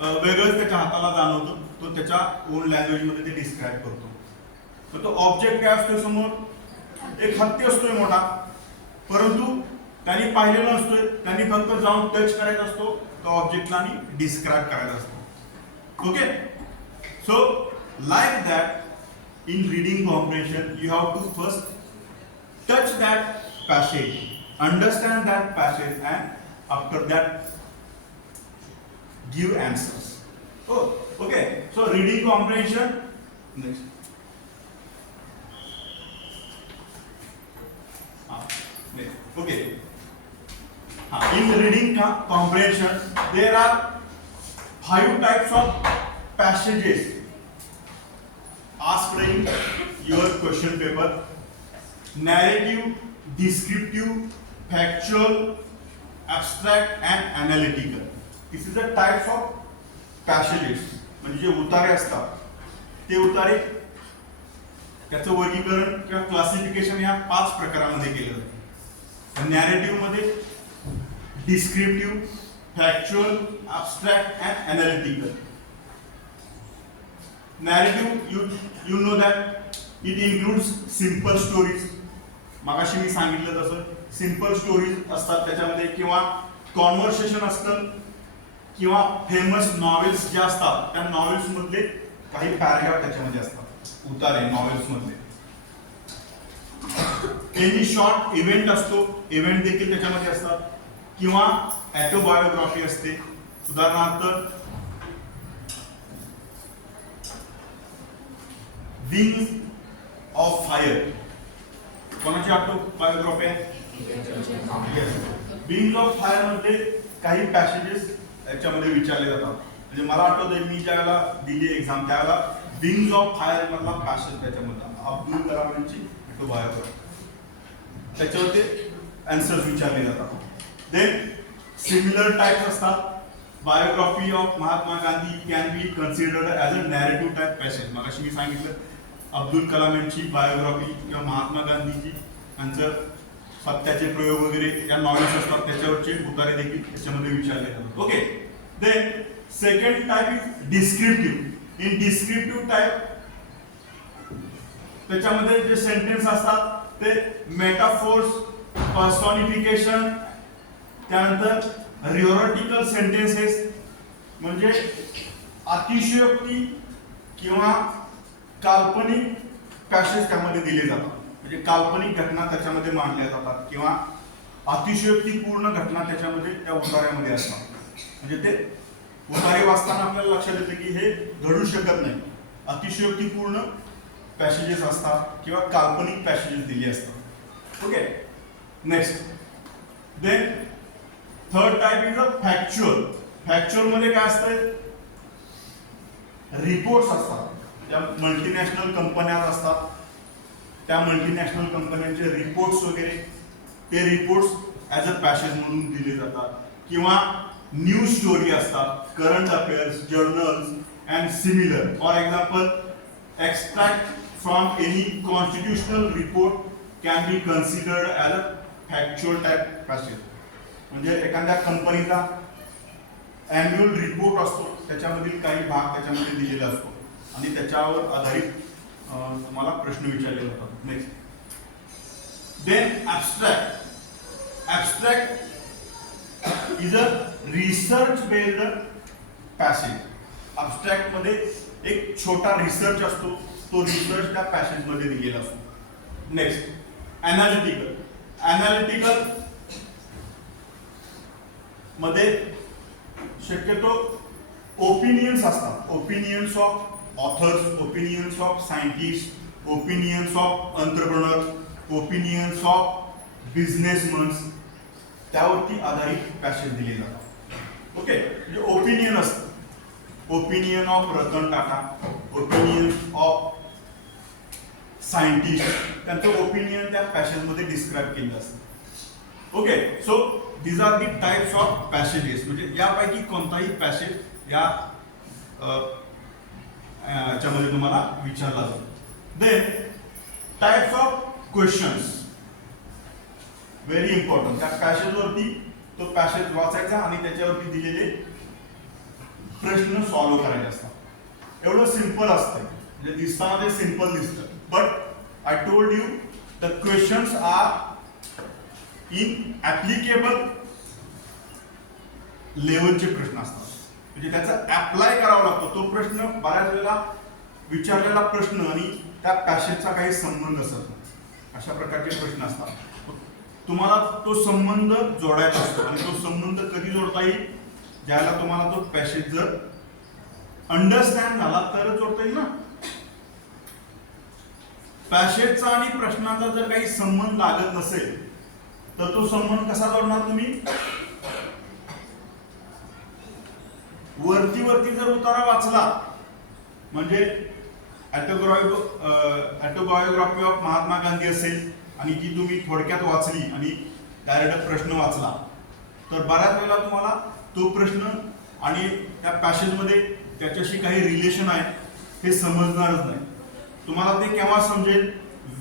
वेगळंच त्याच्या हाताला जाणवतं, तो त्याच्या ओन लँग्वेजमध्ये ते डिस्क्राईब करतो. तर तो ऑब्जेक्ट काय असतो, समोर एक हत्ती असतोय मोठा, परंतु त्यांनी पाहिलेला नसतोय, त्यांनी फक्त जाऊन टच करायचा असतो तो ऑब्जेक्टला आणि डिस्क्राईब करायचा असतो. Okay, so like that in reading comprehension you have to first touch that passage, understand that passage, and after that give answers. Oh, okay. So reading comprehension. Next. Next. Okay. In reading comprehension, there are 5 types of passages asked in your question paper. Narrative, descriptive, factual, abstract and analytical. This is the types of passages. म्हणजे जे उतारे असतात ते उतारे त्याचं वर्गीकरण किंवा क्लासिफिकेशन या 5 प्रकारामध्ये केलं जातं. नॅरेटिव्ह मध्ये descriptive, factual, abstract and analytical. Narrative, you know that it includes simple stories. मगाशी मी सांगितलं तसं सिंपल स्टोरीज असतात त्याच्यामध्ये, किंवा कॉन्व्हर्सेशन असतं, किंवा फेमस नॉवेल्स ज्या असतात त्या नॉवेल्स मधले काही पॅराग्राफ त्याच्यामध्ये असतात, उतारे नॉवेल्स मधले. एनी शॉर्ट इव्हेंट असतो, इव्हेंट देखील त्याच्यामध्ये असतात, किंवा ऑटोबायोग्राफी असते. उदाहरणार्थ विंग्स ऑफ फायर, कोणाची ऑटोबायोग्राफी आहे? विंग्स ऑफ फायर मध्ये काही पॅसेजेस याच्यामध्ये विचारले जातात. म्हणजे मला आठवतंय मी ज्या वेळेला दिली एक्झाम त्यावेळेला विंग्स ऑफ फायर मधला पॅसेज त्याच्यामध्ये अब्दुल कलाम यांची ऑटोबायोग्राफी, त्याच्यावरती आन्सर्स विचारले जातात. देन सिमिलर टाइप्स असतात. Biography of Mahatma Gandhi can be considered as a narrative type passage. मगाशी मी सांगितलं अब्दुल कलाम यांची बायोग्राफी किंवा महात्मा गांधीजी यांचं सत्याचे प्रयोग वगैरे या नॉलेज असतात, त्याच्यावरचे उतारे देखील त्याच्यामध्ये विचारले जातात. Okay, then second type is descriptive. In descriptive type त्याच्यामध्ये जे सेंटेन्स असतात ते मेटाफोर्स, पर्सॉनिफिकेशन, त्यानंतर रिओरटिकल सेंटेन्सेस म्हणजे अतिशयोक्ती किंवा काल्पनिक पॅसेज त्यामध्ये दिले जातात. म्हणजे काल्पनिक घटना त्याच्यामध्ये मांडल्या जातात किंवा अतिशयोक्तीपूर्ण घटना त्याच्यामध्ये त्या उतार्यामध्ये असतात. म्हणजे ते उतारे वाचताना आपल्याला लक्षात येतं की हे घडू शकत नाही. अतिशयोक्तीपूर्ण पॅसेजेस असतात किंवा काल्पनिक पॅसेजेस दिली असतात. Okay, next. Then third type is a factual. Factual मध्ये काय असतं? रिपोर्ट्स असतात. त्या मल्टीनॅशनल कंपन्या असतात, त्या मल्टीनॅशनल कंपन्यांचे रिपोर्ट्स वगैरे ते रिपोर्ट्स ॲज अ पॅसेज म्हणून दिले जातात. किंवा न्यूज स्टोरी असतात, current affairs, journals and similar. For example, extract from any constitutional report can be considered as a factual type passage. म्हणजे एखाद्या कंपनीचा अॅन्युअल रिपोर्ट असतो, त्याच्यामधील काही भाग त्याच्यामध्ये दिलेला असतो आणि त्याच्यावर आधारित तुम्हाला प्रश्न विचारले जातात. Next. Then abstract. Abstract is a research based passage. Abstract मध्ये एक छोटा रिसर्च असतो, तो रिसर्च त्या पॅसेज मध्ये दिलेला असतो. नेक्स्ट. ॲनालिटिकल. ॲनालिटिकल मध्ये शक्यतो ओपिनियन्स असतात. Opinions of authors, opinions of scientist, opinions of entrepreneur, opinions of businessmans, त्यावरती आधारित पॅसेज दिले जातात. ओके, म्हणजे ओपिनियन असतं. Opinion of Ratan Tata, opinion of scientist, त्यांचं ओपिनियन त्या पॅसेजमध्ये डिस्क्राईब केलं असतं. Okay, so these are the types of passages. म्हणजे यापैकी कोणताही पॅसेज या याच्यामध्ये तुम्हाला विचारला जातो. Then types of questions, very important. त्या पॅसेजवरती तो पॅसेज वाचायचा आणि त्याच्यावरती दिलेले प्रश्न सॉल्व्ह करायचे असतात. एवढं सिंपल असतं, म्हणजे दिसताना ते सिंपल दिसतं, but I told you the questions are in applicable लेवलचे प्रश्न असतात. म्हणजे त्याचा अप्लाय करावा लागतो. तो प्रश्न बऱ्याच वेळेला विचारलेला प्रश्न आणि त्या पॅसेजचा काही संबंध असत नाही. अशा प्रकारचे प्रश्न असतात. तुम्हाला तो संबंध जोडायचा असतो आणि तो संबंध कधी जोडता येईल, ज्याला तुम्हाला तो पॅसेज जर अंडरस्टँड झाला तरच जोडता येईल ना. पॅसेजचा आणि प्रश्नाचा जर काही संबंध लागत नसेल तर तो संबंध कसा जोडणार तुम्ही? वरती जर उतारा वाचला म्हणजे ऑटोबायोग्राफी ऑफ महात्मा गांधी असेल आणि ती तुम्ही थोडक्यात वाचली आणि डायरेक्ट प्रश्न वाचला तर बऱ्याच वेळेला तुम्हाला तो प्रश्न आणि त्या पॅसेजमध्ये त्याच्याशी काही रिलेशन आहे हे समजणारच नाही. तुम्हाला ते केव्हा समजेल?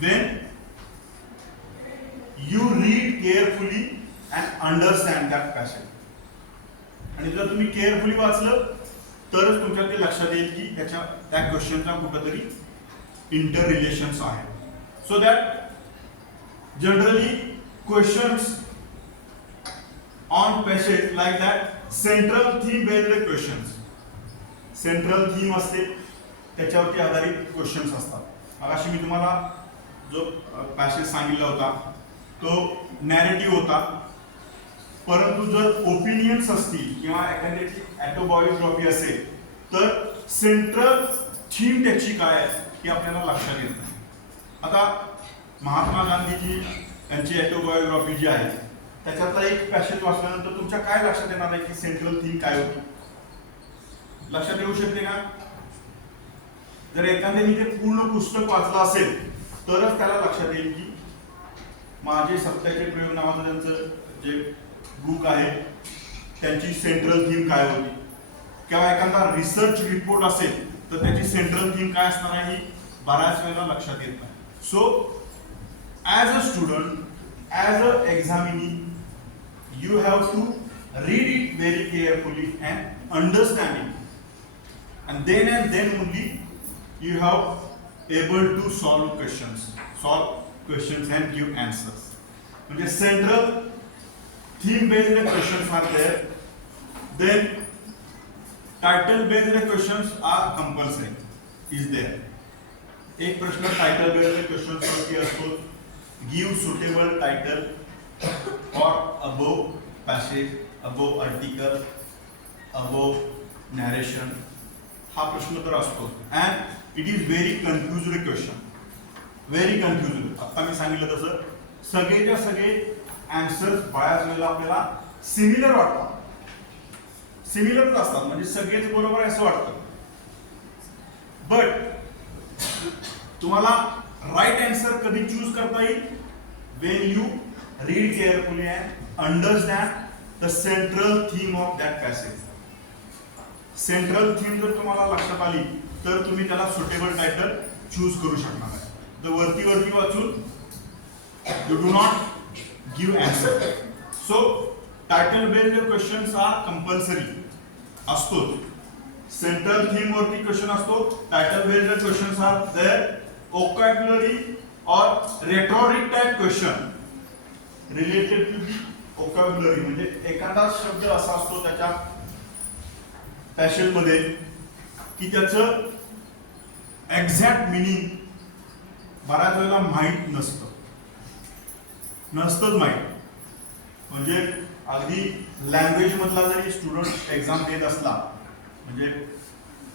Wien you read carefully and understand that passage. आणि जर तुम्ही केअरफुली वाचलं तरच तुमच्या ते लक्षात येईल की त्या क्वेश्चनचा कुठेतरी इंटर रिलेशन्स आहे. So that generally questions on passage like that central theme based questions. Central theme असते त्याच्यावरती आधारित क्वेश्चन्स असतात. मगाशी मी तुम्हाला जो पॅसेज सांगितला होता तो नॅरेटिव्ह होता, परंतु जर ओपिनियन्स असतील किंवा एखाद्याची ऑटोबायोग्राफी असेल तर सेंट्रल थीम त्याची काय आहे हे आपल्याला लक्षात येत नाही. आता महात्मा गांधीजी यांची ऑटोबायोग्राफी जी आहे त्याच्यातला एक पॅसेज वाचल्यानंतर तुमच्या काय लक्षात येणार आहे की सेंट्रल थीम काय होती? लक्षात येऊ शकते का? जर एखाद्याने ते पूर्ण पुस्तक वाचलं असेल तरच त्याला लक्षात येईल की माझे सत्याचे प्रयोग नावाचं त्यांचं जे बुक आहे त्यांची सेंट्रल थीम काय होती, किंवा एखादा रिसर्च रिपोर्ट असेल तर त्याची सेंट्रल थीम काय असणार आहे ही बऱ्याच वेळेला लक्षात येत नाही. So as a student, as a examinee, you have to read it very carefully and understand it, and then only you have able to solve questions and give answers. म्हणजे central theme based questions are there, then title based questions are compulsory is there. एक प्रश्न टायटल बेस्ड क्वेश्चन्स वरती असतो. Give suitable title or above passage, above article, above narration, हा प्रश्न तर असतो. and it is very confused question, very confused. आता मी सांगितलं तसं सगळेच्या सगळे आन्सर्स बऱ्याच वेळेला आपल्याला सिमिलर वाटतात, सिमिलरच असतात, म्हणजे सगळेच बरोबर आहे असं वाटतं. बट तुम्हाला राईट आन्सर कधी चूज करता येईल? when you read carefully and understand the central theme of that passage. Central theme जर तुम्हाला लक्षात आली तर तुम्ही त्याला सुटेबल टायटल चूज करू शकणार आहे. जर वरती वाचून you do not give answer. So title based questions are compulsory असतो. सेंट्रल थीम वरती क्वेश्चन असतो. Title based questions are there. vocabulary or rhetoric type question related to the vocabulary, म्हणजे एखादा शब्द असा असतो त्याच्या पॅसेज मध्ये की त्याचं एक्झॅक्ट मिनिंग बऱ्याच वेळेला माहीत नसतंच माहीत. म्हणजे अगदी लँग्वेज मधला जरी स्टुडंट एक्झाम देत असला, म्हणजे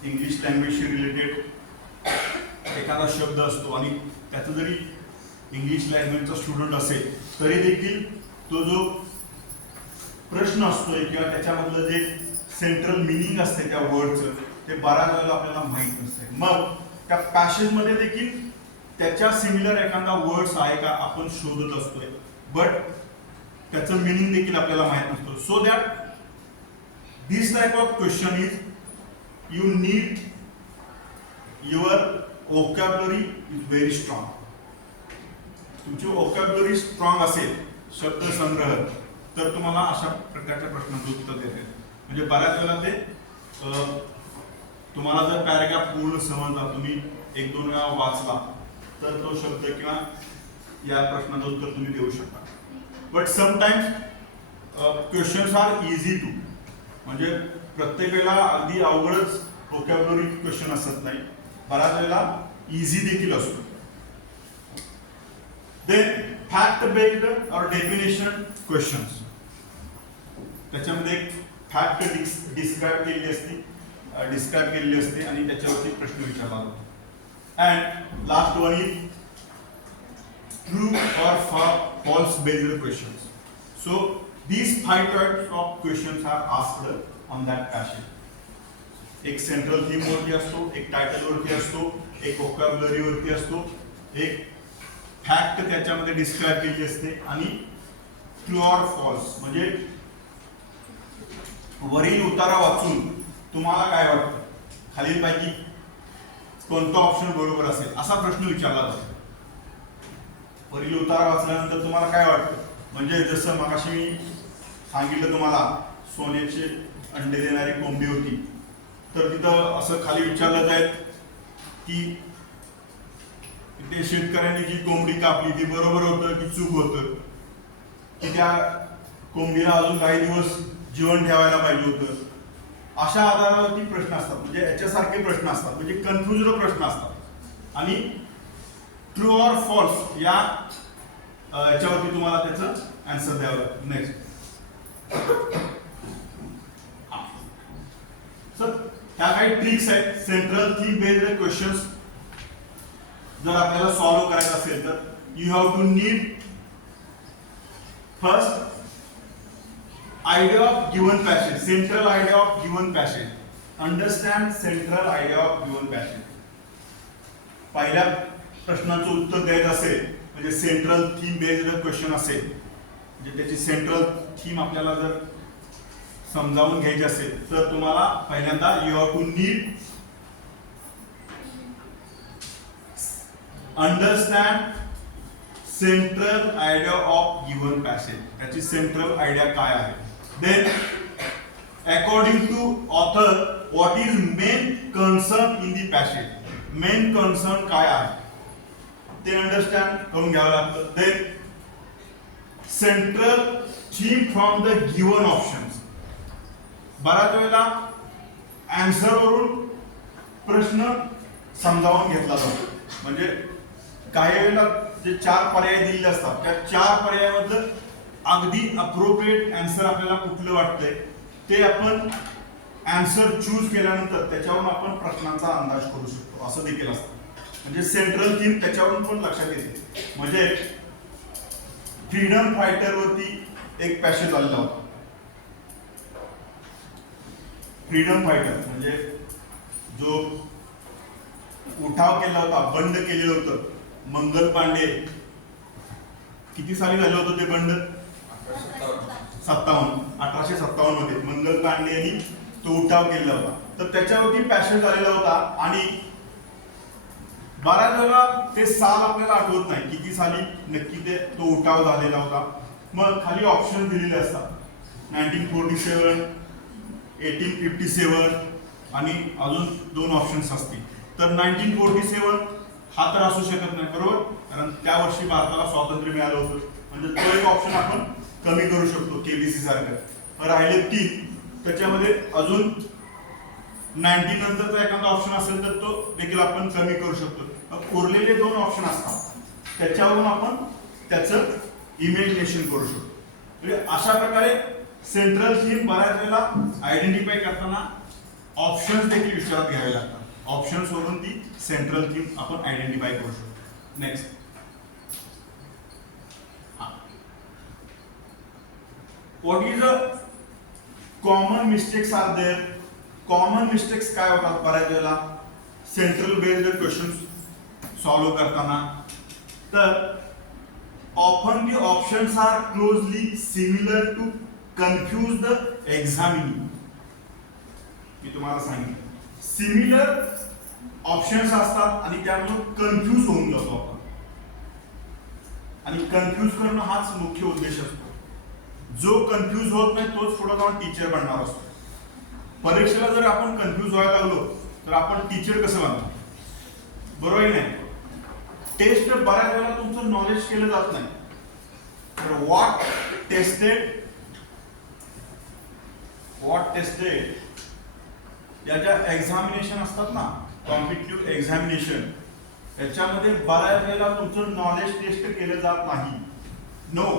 इंग्लिश लँग्वेजशी रिलेटेड एखादा शब्द असतो आणि त्याचं जरी इंग्लिश लँग्वेजचा स्टुडंट असेल, तरी देखील तो जो प्रश्न असतोय किंवा त्याच्यामधलं जे सेंट्रल मिनिंग असते त्या वर्डचं, ते बऱ्याच वेळेला आपल्याला माहीत नसते. मग त्या पॅसेजमध्ये देखील त्याच्या सिमिलर एखादा वर्ड्स आहे का आपण शोधत असतोय, बट त्याचं मिनिंग देखील आपल्याला माहीत नसतो. So that this type of question is you need your vocabulary is very strong. तुमची vocabulary स्ट्रॉंग असेल, शब्दसंग्रह, तर तुम्हाला अशा प्रकारच्या प्रश्नांचं उत्तर देते. म्हणजे बऱ्याच वेळेला ते तुम्हाला जर पॅराग्राफ पूर्ण समजला, तुम्ही एक दोन वेळा वाचला, तर तो शब्द किंवा या प्रश्नाचं उत्तर तुम्ही देऊ शकता. But sometimes questions are easy too, म्हणजे प्रत्येक वेळेला अगदी अवघडच vocabulary क्वेश्चन असत नाही, बऱ्याच वेळेला इझी देखील असतो. देन फॅक्ट बेस्ड और डेफिनेशन क्वेश्चन्स, त्याच्यामध्ये एक फॅक्ट डिस्क्राईब केलेली असते आणि त्याच्यावरती प्रश्न विचारला जातो. And last one is true और false based questions. So these 5 types of questions are asked on that passage. एक सेंट्रल थीम वरती असतो, एक टायटल वरती असतो, एक vocabulary वरती असतो, एक फॅक्ट त्याच्यामध्ये डिस्क्राईब केली असते आणि ट्रू और फॉल्स, म्हणजे वरील उतारा वाचून तुम्हाला काय वाटतं, खालीलपैकी कोणता ऑप्शन बरोबर असेल असा प्रश्न विचारला जातो. वरील उतारा वाचल्यानंतर तुम्हाला काय वाटतं, म्हणजे जसं मगाशी मी सांगितलं तुम्हाला सोन्याचे अंडे देणारी कोंबडी होती, तर तिथं असं खाली विचारलं जाईल की ते शेतकऱ्यांनी जी कोंबडी कापली ती बरोबर होतं की चूक होतं, की त्या कोंबडीला अजून काही दिवस जीवन ठेवायला पाहिजे होतं. अशा आधारावरती प्रश्न असतात, म्हणजे याच्यासारखे प्रश्न असतात, म्हणजे कन्फ्युजन प्रश्न असतात. आणि ट्रू और फॉल्स या याच्यावरती तुम्हाला त्याचं आन्सर द्यावं लागतं. नेक्स्ट सर, ह्या काही ट्रिक्स आहेत सेंट्रल थीम बेस्ड क्वेश्चन्स जर आपल्याला सॉल्व्ह करायचं असेल तर you have to need first idea of given passage, central idea of given passage. Understand central idea of given passage. पहिल्या प्रश्नाचं उत्तर द्यायचं असेल, म्हणजे सेंट्रल थीम बेस्ड क्वेश्चन असेल, म्हणजे त्याची सेंट्रल थीम आपल्याला जर समजावून घ्यायची असेल, तर तुम्हाला पहिल्यांदा you have to need understand central idea of given passage. त्याची सेंट्रल आयडिया काय आहे. Then, according to author, what is main concern in the passage? Main concern काय आहे ते अंडरस्टँड करून घ्यावं लागतं. Then, central theme from the given options. बऱ्याच वेळेला आन्सर वरून प्रश्न समजावून घेतला जातो, म्हणजे काही वेळेला जे 4 पर्याय दिलेले असतात, त्या 4 पर्यायामधलं अगदी अप्रोप्रिएट आन्सर आपल्याला कुठलं वाटतंय ते आपण आन्सर चूज केल्यानंतर त्याच्यावरून आपण प्रश्नांचा अंदाज करू शकतो, असं देखील असतं. म्हणजे सेंट्रल थीम त्याच्यावरून पण लक्षात येते. म्हणजे फ्रीडम फायटर वरती एक पॅसेज आलेला होता. फ्रीडम फायटर म्हणजे जो उठाव केला होता, बंड केलेलं होतं, मंगल पांडे. किती साली झालं होतं ते बंड? 1857 मध्ये मंगल पांडे यांनी तो उठाव केला होता. तर त्याच्यावरती पॅसेज आलेला होता आणि बऱ्याच वेळा ते साल आपल्याला आठवत नाही किती साली नक्की ते तो उठाव झालेला होता. मग खाली ऑप्शन दिलेले असतात 1947, 1857 आणि अजून 2 ऑप्शन्स असतील. तर 1947 हा तर असू शकत नाही, बरोबर, कारण त्या वर्षी भारताला स्वातंत्र्य मिळालं होतं. म्हणजे तो एक ऑप्शन आपण कमी करू शकतो केबीसी सारखं. राहिले 3, त्याच्यामध्ये अजून 19 नंतरचा एखादा ऑप्शन असेल तर तो देखील आपण कमी करू शकतो. उरलेले 2 ऑप्शन असतात त्याच्यावरून आपण त्याचं इमॅजिनेशन करू शकतो. म्हणजे अशा प्रकारे सेंट्रल थीम बऱ्याच वेळेला आयडेंटिफाय करताना ऑप्शन्स देखील विचारात घ्यावे लागतात. ऑप्शन्स वरून ती सेंट्रल थीम आपण आयडेंटिफाय करू शकतो. Next, what is a common mistakes are there. Common mistakes काय होतात बऱ्याच वेळेला सेंट्रल बेस्ड क्वेश्चन सॉल्व्ह करताना. तर often the options are closely similar to confuse the examinee. मी तुम्हाला सांगितलं सिमिलर ऑप्शन्स असतात आणि त्यामुळे कन्फ्यूज होऊन जातो आपण, आणि कन्फ्यूज करणं हाच मुख्य उद्देश असतो. जो कन्फ्यूज होत नाही तोच पुढे जाऊन टीचर बनणार असतो. परीक्षेला जर आपण कन्फ्यूज व्हायला लागलो तर आपण टीचर कसं बनणार, बरोबर नाही. टेस्ट बऱ्याच वेळेला तुमचं नॉलेज केलं जात नाही. तर व्हॉट टेस्टेड या ज्या एक्झामिनेशन असतात ना, कॉम्पिटिटिव्ह एक्झामिनेशन, याच्यामध्ये बऱ्याच वेळेला तुमचं नॉलेज टेस्ट केलं जात नाही. No.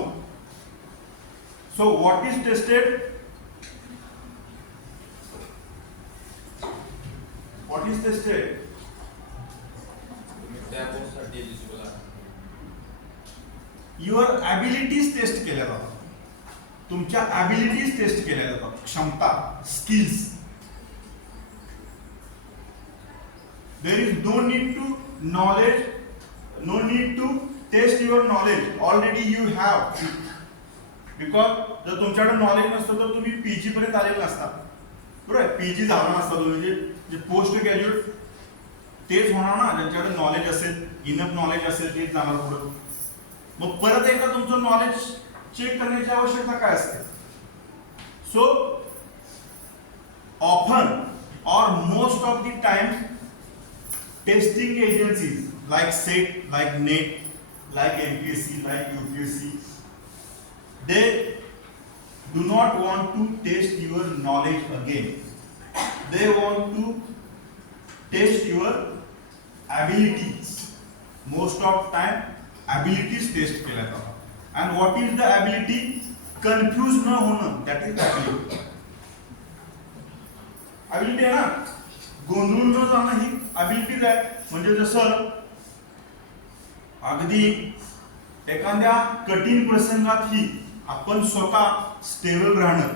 So what is tested, what is tested, your abilities test केल्या जातात. तुमच्या ॲबिलिटीज टेस्ट केल्या जातात, क्षमता, skills. There is no need to knowledge, no need to test your knowledge, already you have. Because जर तुमच्याकडे नॉलेज नसतं तर तुम्ही पीजी पर्यंत आलेले नसता, बरोबर. पीजी झाला नसता तुम्ही, जे पोस्ट ग्रॅज्युएट तेच होणार ना ज्यांच्याकडे नॉलेज असेल, इनफ नॉलेज असेल तेच जाणार पुढे. मग परत एकदा तुमचं नॉलेज चेक करण्याची आवश्यकता काय असते. सो ऑफन और most of the time testing agencies like set, like net, like MPSC, like UPSC, they do not want to test your knowledge again. They want to test your abilities. Most of time abilities test केल्या जातात. And what is the ability? Confuse न होणं, that is the ability. ability आहे ना, गोंधळून न जाणं ही abilities आहे. म्हणजे जसं अगदी एखाद्या कठीण प्रसंगात ही आपण स्वतः स्टेबल राहणं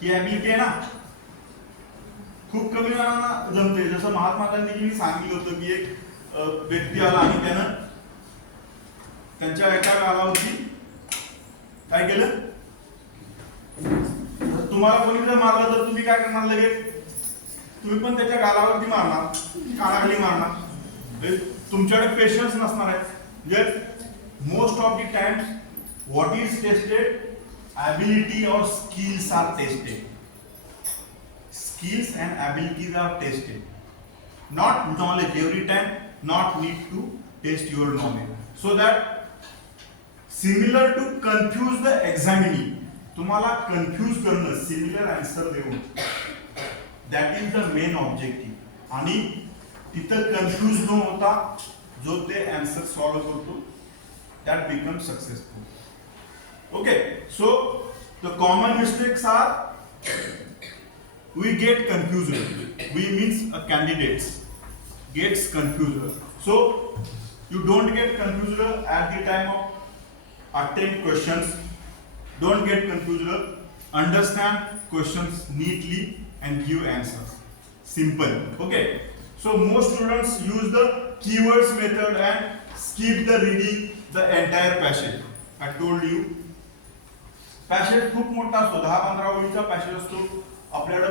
ही ॲबिलिटी आहे ना. खूप कमी जणांना जमते. जसं महात्मा गांधीजींनी सांगितलं होतं की एक व्यक्ती आला आणि त्यानं त्यांच्या एका गालावरती काय केलं. तुम्हाला कोणी जर मारलं तर तुम्ही काय करणार लगेच, तुम्ही पण त्याच्या गालावरती मारणार, कानाखाली मारणार. तुमच्याकडे पेशन्स नसणार आहे. म्हणजे most of the times what is tested, ability or skills are tested. Skills and abilities are tested, not knowledge. Every time not need to test your knowledge, so that similar to confuse the examinee. तुम्हाला confuse करणं similar answer देऊन, that is the main objective. आणि तिथं confuse न होता जो ते answer solve करतो that becomes successful. Okay, so the common mistakes are we get confused. We means a candidate gets confused. So you don't get confused at the time of attempt questions. Don't get confused. Understand questions neatly and give answers. Simple. Okay. So most students use the keywords method and skip the reading the entire passage. I told you. Passage खूप मोठा असतो, 10-15 ओळीचा पॅसेज असतो. आपल्याकडे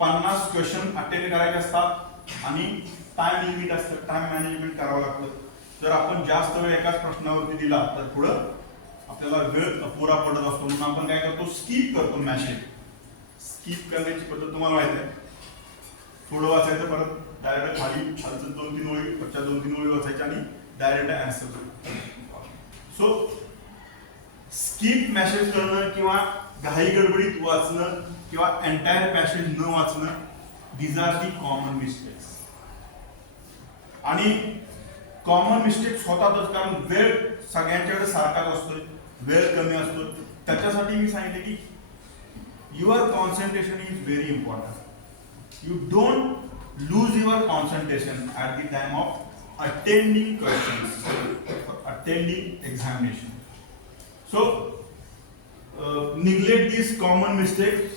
50 क्वेश्चन अटेंड करायचे असतात आणि टाइम लिमिट असतं, टाइम मॅनेजमेंट करावं लागतं. जर आपण जास्त वेळ एकाच प्रश्नावरती दिला तर पुढं आपल्याला वेळ अपुरा पडत असतो. म्हणून आपण काय करतो, स्किप करतो मॅसेज. स्किप करण्याची पद्धत तुम्हाला माहिती आहे. थोडं वाचायचं, परत डायरेक्ट खालचं 2-3 ओळी, वरच्या 2-3 ओळी वाचायच्या आणि direct answer. So skip message करणं किंवा घाई गडबडीत वाचणं किंवा एंटायर पॅसेज न वाचणं, these are the common mistakes. आणि कॉमन मिस्टेक्स होतातच, कारण वेळ सगळ्यांच्याकडे सारखाच असतोय, वेळ कमी असतो. त्याच्यासाठी मी सांगितले की your concentration is very important. You don't lose your concentration at the time of attending questions, attending examination. So neglect this common mistake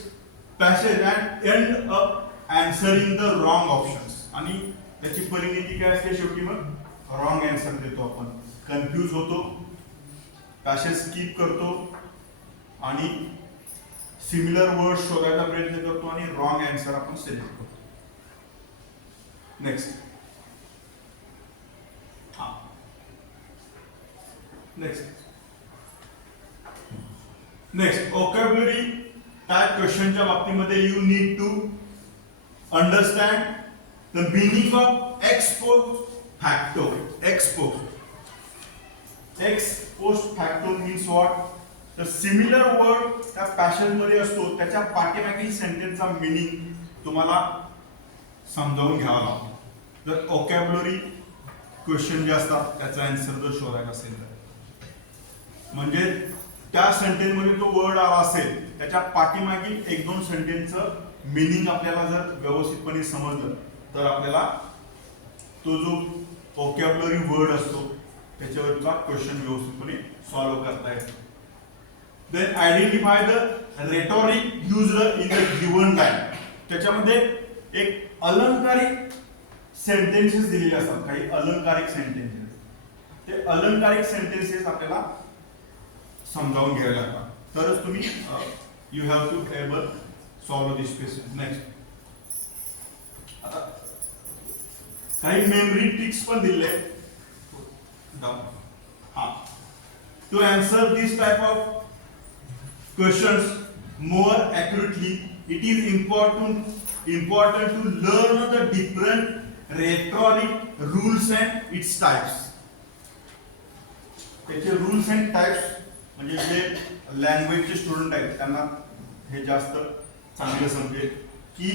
passage and end up answering the wrong options. आणि त्याची परिणिती काय असते शेवटी मग रॉंग आन्सर देतो आपण, कन्फ्यूज होतो, पॅसेज स्किप करतो आणि सिमिलर वर्ड शोधायचा प्रयत्न करतो आणि रॉंग आन्सर आपण सिलेक्ट करतो. नेक्स्ट व्होकॅब्युलरी टाइप क्वेश्चनच्या बाबतीमध्ये you need to understand the meaning of ex post facto. Ex post facto means what? The similar word त्या पॅसेज मध्ये असतो त्याच्या पाठीमागील सेंटेन्सचा मीनिंग तुम्हाला समजावून घ्यावा लागतो. जर व्होकॅब्युलरी क्वेश्चन जे असतात त्याचा आन्सर जर शोधायचा असेल तर म्हणजे त्या सेंटेन्स मध्ये तो वर्ड आला असेल त्याच्या पाठीमागील एक दोन सेंटेन्सचं मीनिंग आपल्याला जर व्यवस्थितपणे समजलं तर आपल्याला तो जो व्होकॅब्युलरी वर्ड असतो त्याच्यावरचा क्वेश्चन व्यवस्थितपणे सॉल्व्ह करता येतो. Then identify the rhetoric used in the given time. त्याच्यामध्ये एक अलंकारिक सेंटेन्सेस दिलेले असतात, काही अलंकारिक सेंटेन्सेस. ते अलंकारिक सेंटेन्सेस आपल्याला समजावून घ्यावे लागतात तरच तुम्ही you have to able solve this question. Next आता काही मेमरी ट्रिक्स पण दिले. To answer this type of questions more accurately, it is important to learn the different rhetoric rules and its types. त्याचे रूल्स अँड टाइप्स म्हणजे जे लँग्वेजचे स्टुडंट आहेत त्यांना हे जास्त चांगले समजेल की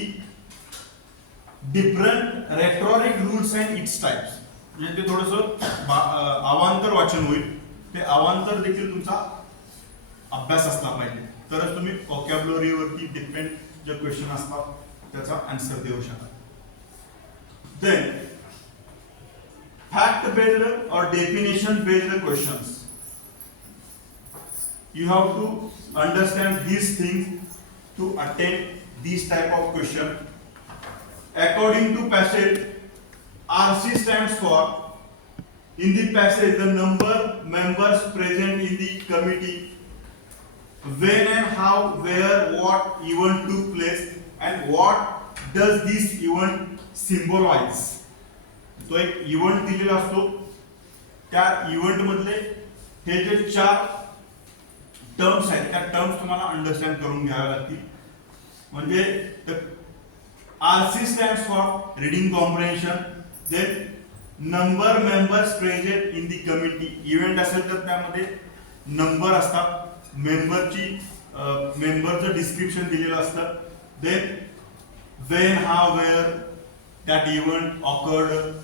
different rhetoric rules and its types. म्हणजे ते थोडंसं अवांतर वाचन होईल. ते अवांतर देखील तुमचा अभ्यास असला पाहिजे तरच तुम्ही व्होकॅब्युलरीवरती डिपेंड जे क्वेश्चन असतात त्याचा आन्सर देऊ शकाल. देन फॅक्ट बेस्ड और definition based questions. You have to understand these things to attempt these type of question. According to passage, RC stands for in the passage the number members present in the committee, when and how, where, what event took place, and what does this event symbolize. तो एक इव्हेंट दिलेला असतो. त्या इव्हेंट मधले हे जे चार टर्म्स आहेत त्या टर्म्स तुम्हाला अंडरस्टँड करून घ्याव्या लागतील. म्हणजे RC stands for reading comprehension. Then number members present in the committee. Event असेल तर त्यामध्ये नंबर असतात, मेंबरचं डिस्क्रिप्शन दिलेलं असतं. Then when, how, where that event occurred,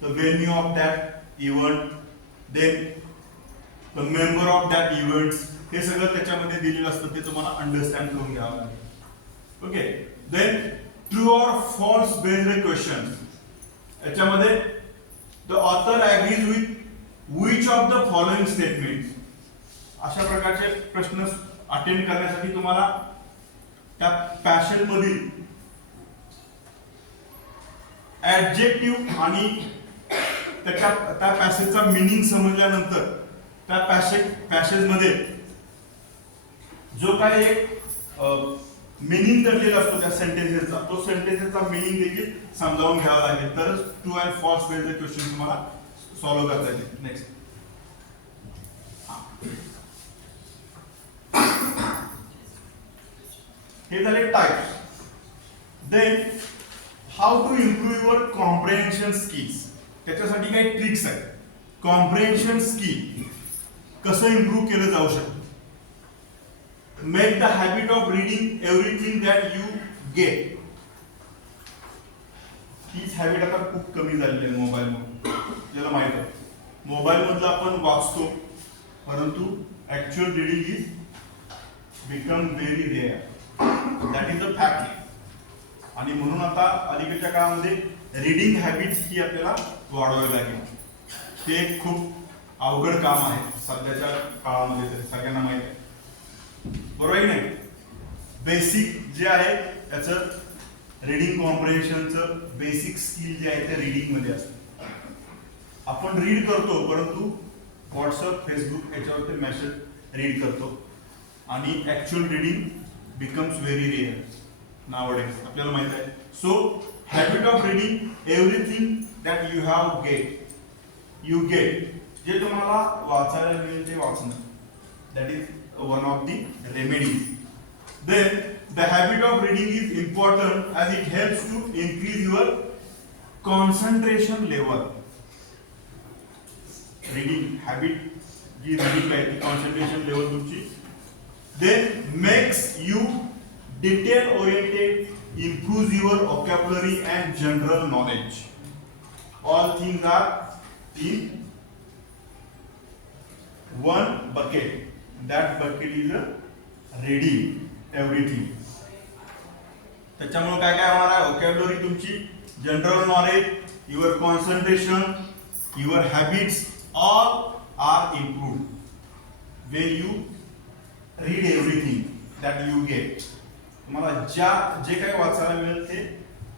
the venue of that event, then the member of that events. हे सगळं त्याच्यामध्ये दिलेलं असतं ते तुम्हाला अंडरस्टँड करून घ्यावं लागेल. ओके. देन ट्रू और फॉल्स बेस्ड क्वेश्चन. याच्यामध्ये the author agrees with which of the following statements. अशा प्रकारचे प्रश्न अटेंड करण्यासाठी तुम्हाला त्या पॅसेज मधील ऍडजेक्टिव्ह आणि त्या पॅसेजचा मीनिंग समजल्यानंतर त्या पॅसेज मध्ये जो काही एक मीनिंग दडलेला असतो त्या सेंटेन्सेसचा तो सेंटेन्सेसचा मीनिंग देखील समजावून घ्यावा लागेल तरच true and false based question तुम्हाला सॉल्व्ह करता येतील. नेक्स्ट हे झाले types. Then how to improve your comprehension skills. त्याच्यासाठी काही ट्रिक्स आहेत. कॉम्प्रेन्शन स्किल कसं इम्प्रूव्ह केलं जाऊ शकतं. Make the habit of reading everything that you gate. हीच हॅबिट आता खूप कमी झालेली आहे मोबाईल मध्ये. ज्याला माहित आहे मोबाईल मधलं आपण वाचतो परंतु actual reading is become very rare. That is the fact. आणि म्हणून आता अलीकडच्या काळामध्ये रीडिंग हॅबिट ही आपल्याला वाढवावी लागेल. ते एक खूप अवघड काम आहे सध्याच्या काळामध्ये, तरी सगळ्यांना माहिती आहे, बरोबर आहे की नाही. बेसिक जे आहे त्याचं रीडिंग कॉम्प्रिहेन्शनचं बेसिक स्किल जे आहे ते रीडिंग मध्ये असतं. आपण रीड करतो, परंतु व्हॉट्सअप, फेसबुक याच्यावरती मेसेज रीड करतो आणि actual reading becomes very rare nowadays, आपल्याला माहित आहे. So habit of reading everything that you have you get, जे तुम्हाला वाचायला मिळेल ते वाचणं, that is one of the remedies. Then the habit of reading is important as it helps to increase your concentration level. Reading habit G reading आहे ती concentration level तुमची. Then makes you detail oriented, improves your vocabulary and general knowledge. All things are in one bucket. That bucket is a reading. Everything. त्याच्यामुळे काय काय होणार आहे, व्होकॅब्युलरी तुमची, general knowledge, your concentration, your habits all are improved when you read everything that you get. तुम्हाला जे काही वाचायला मिळेल ते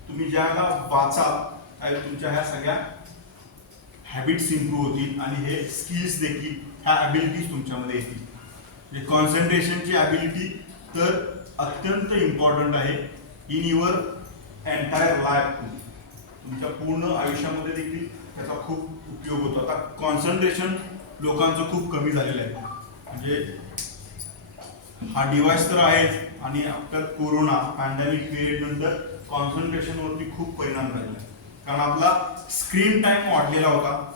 तुम्ही ज्याला वाचाल काय तुमच्या ह्या सगळ्या हॅबिट्स इम्प्रूव्ह होतील आणि हे स्किल्स देखील, ह्या ॲबिलिटीज तुमच्यामध्ये येतील. म्हणजे कॉन्सन्ट्रेशनची ॲबिलिटी तर अत्यंत इम्पॉर्टंट आहे इन युअर एंटायर लाईफ. तुमच्या पूर्ण आयुष्यामध्ये देखील त्याचा खूप उपयोग होतो. आता कॉन्सन्ट्रेशन लोकांचं खूप कमी झालेलं आहे. म्हणजे हा डिव्हाइस तर आहेच आणि आफ्टर कोरोना पॅन्डेमिक पिरियड नंतर कॉन्सन्ट्रेशनवरती खूप परिणाम झालेला आहे. कारण आपला स्क्रीन टाइम वाढलेला होता.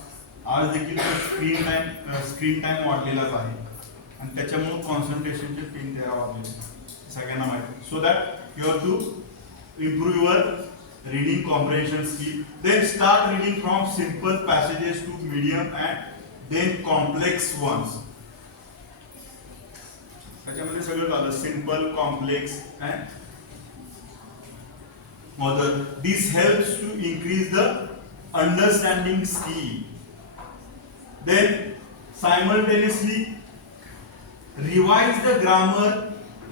आज देखील स्क्रीन टाइम वाढलेलाच आहे आणि त्याच्यामुळे कॉन्सन्ट्रेशनचे पिन तेरा वाढलेले सगळ्यांना माहिती. So that you have to improve your reading comprehension skill. Then start reading from simple passages to medium and then complex ones. त्याच्यामध्ये सगळं झालं, simple, complex and modern. This helps to increase the understanding skill. Then simultaneously revise the grammar,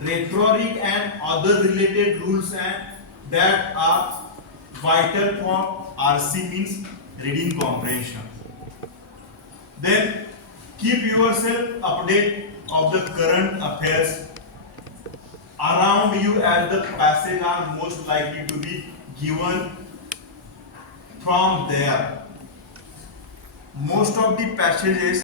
rhetoric and other related rules and that are vital for RC, means reading comprehension. Then keep yourself updated of the current affairs around you as the passage are most likely to be given from there. Most of the passages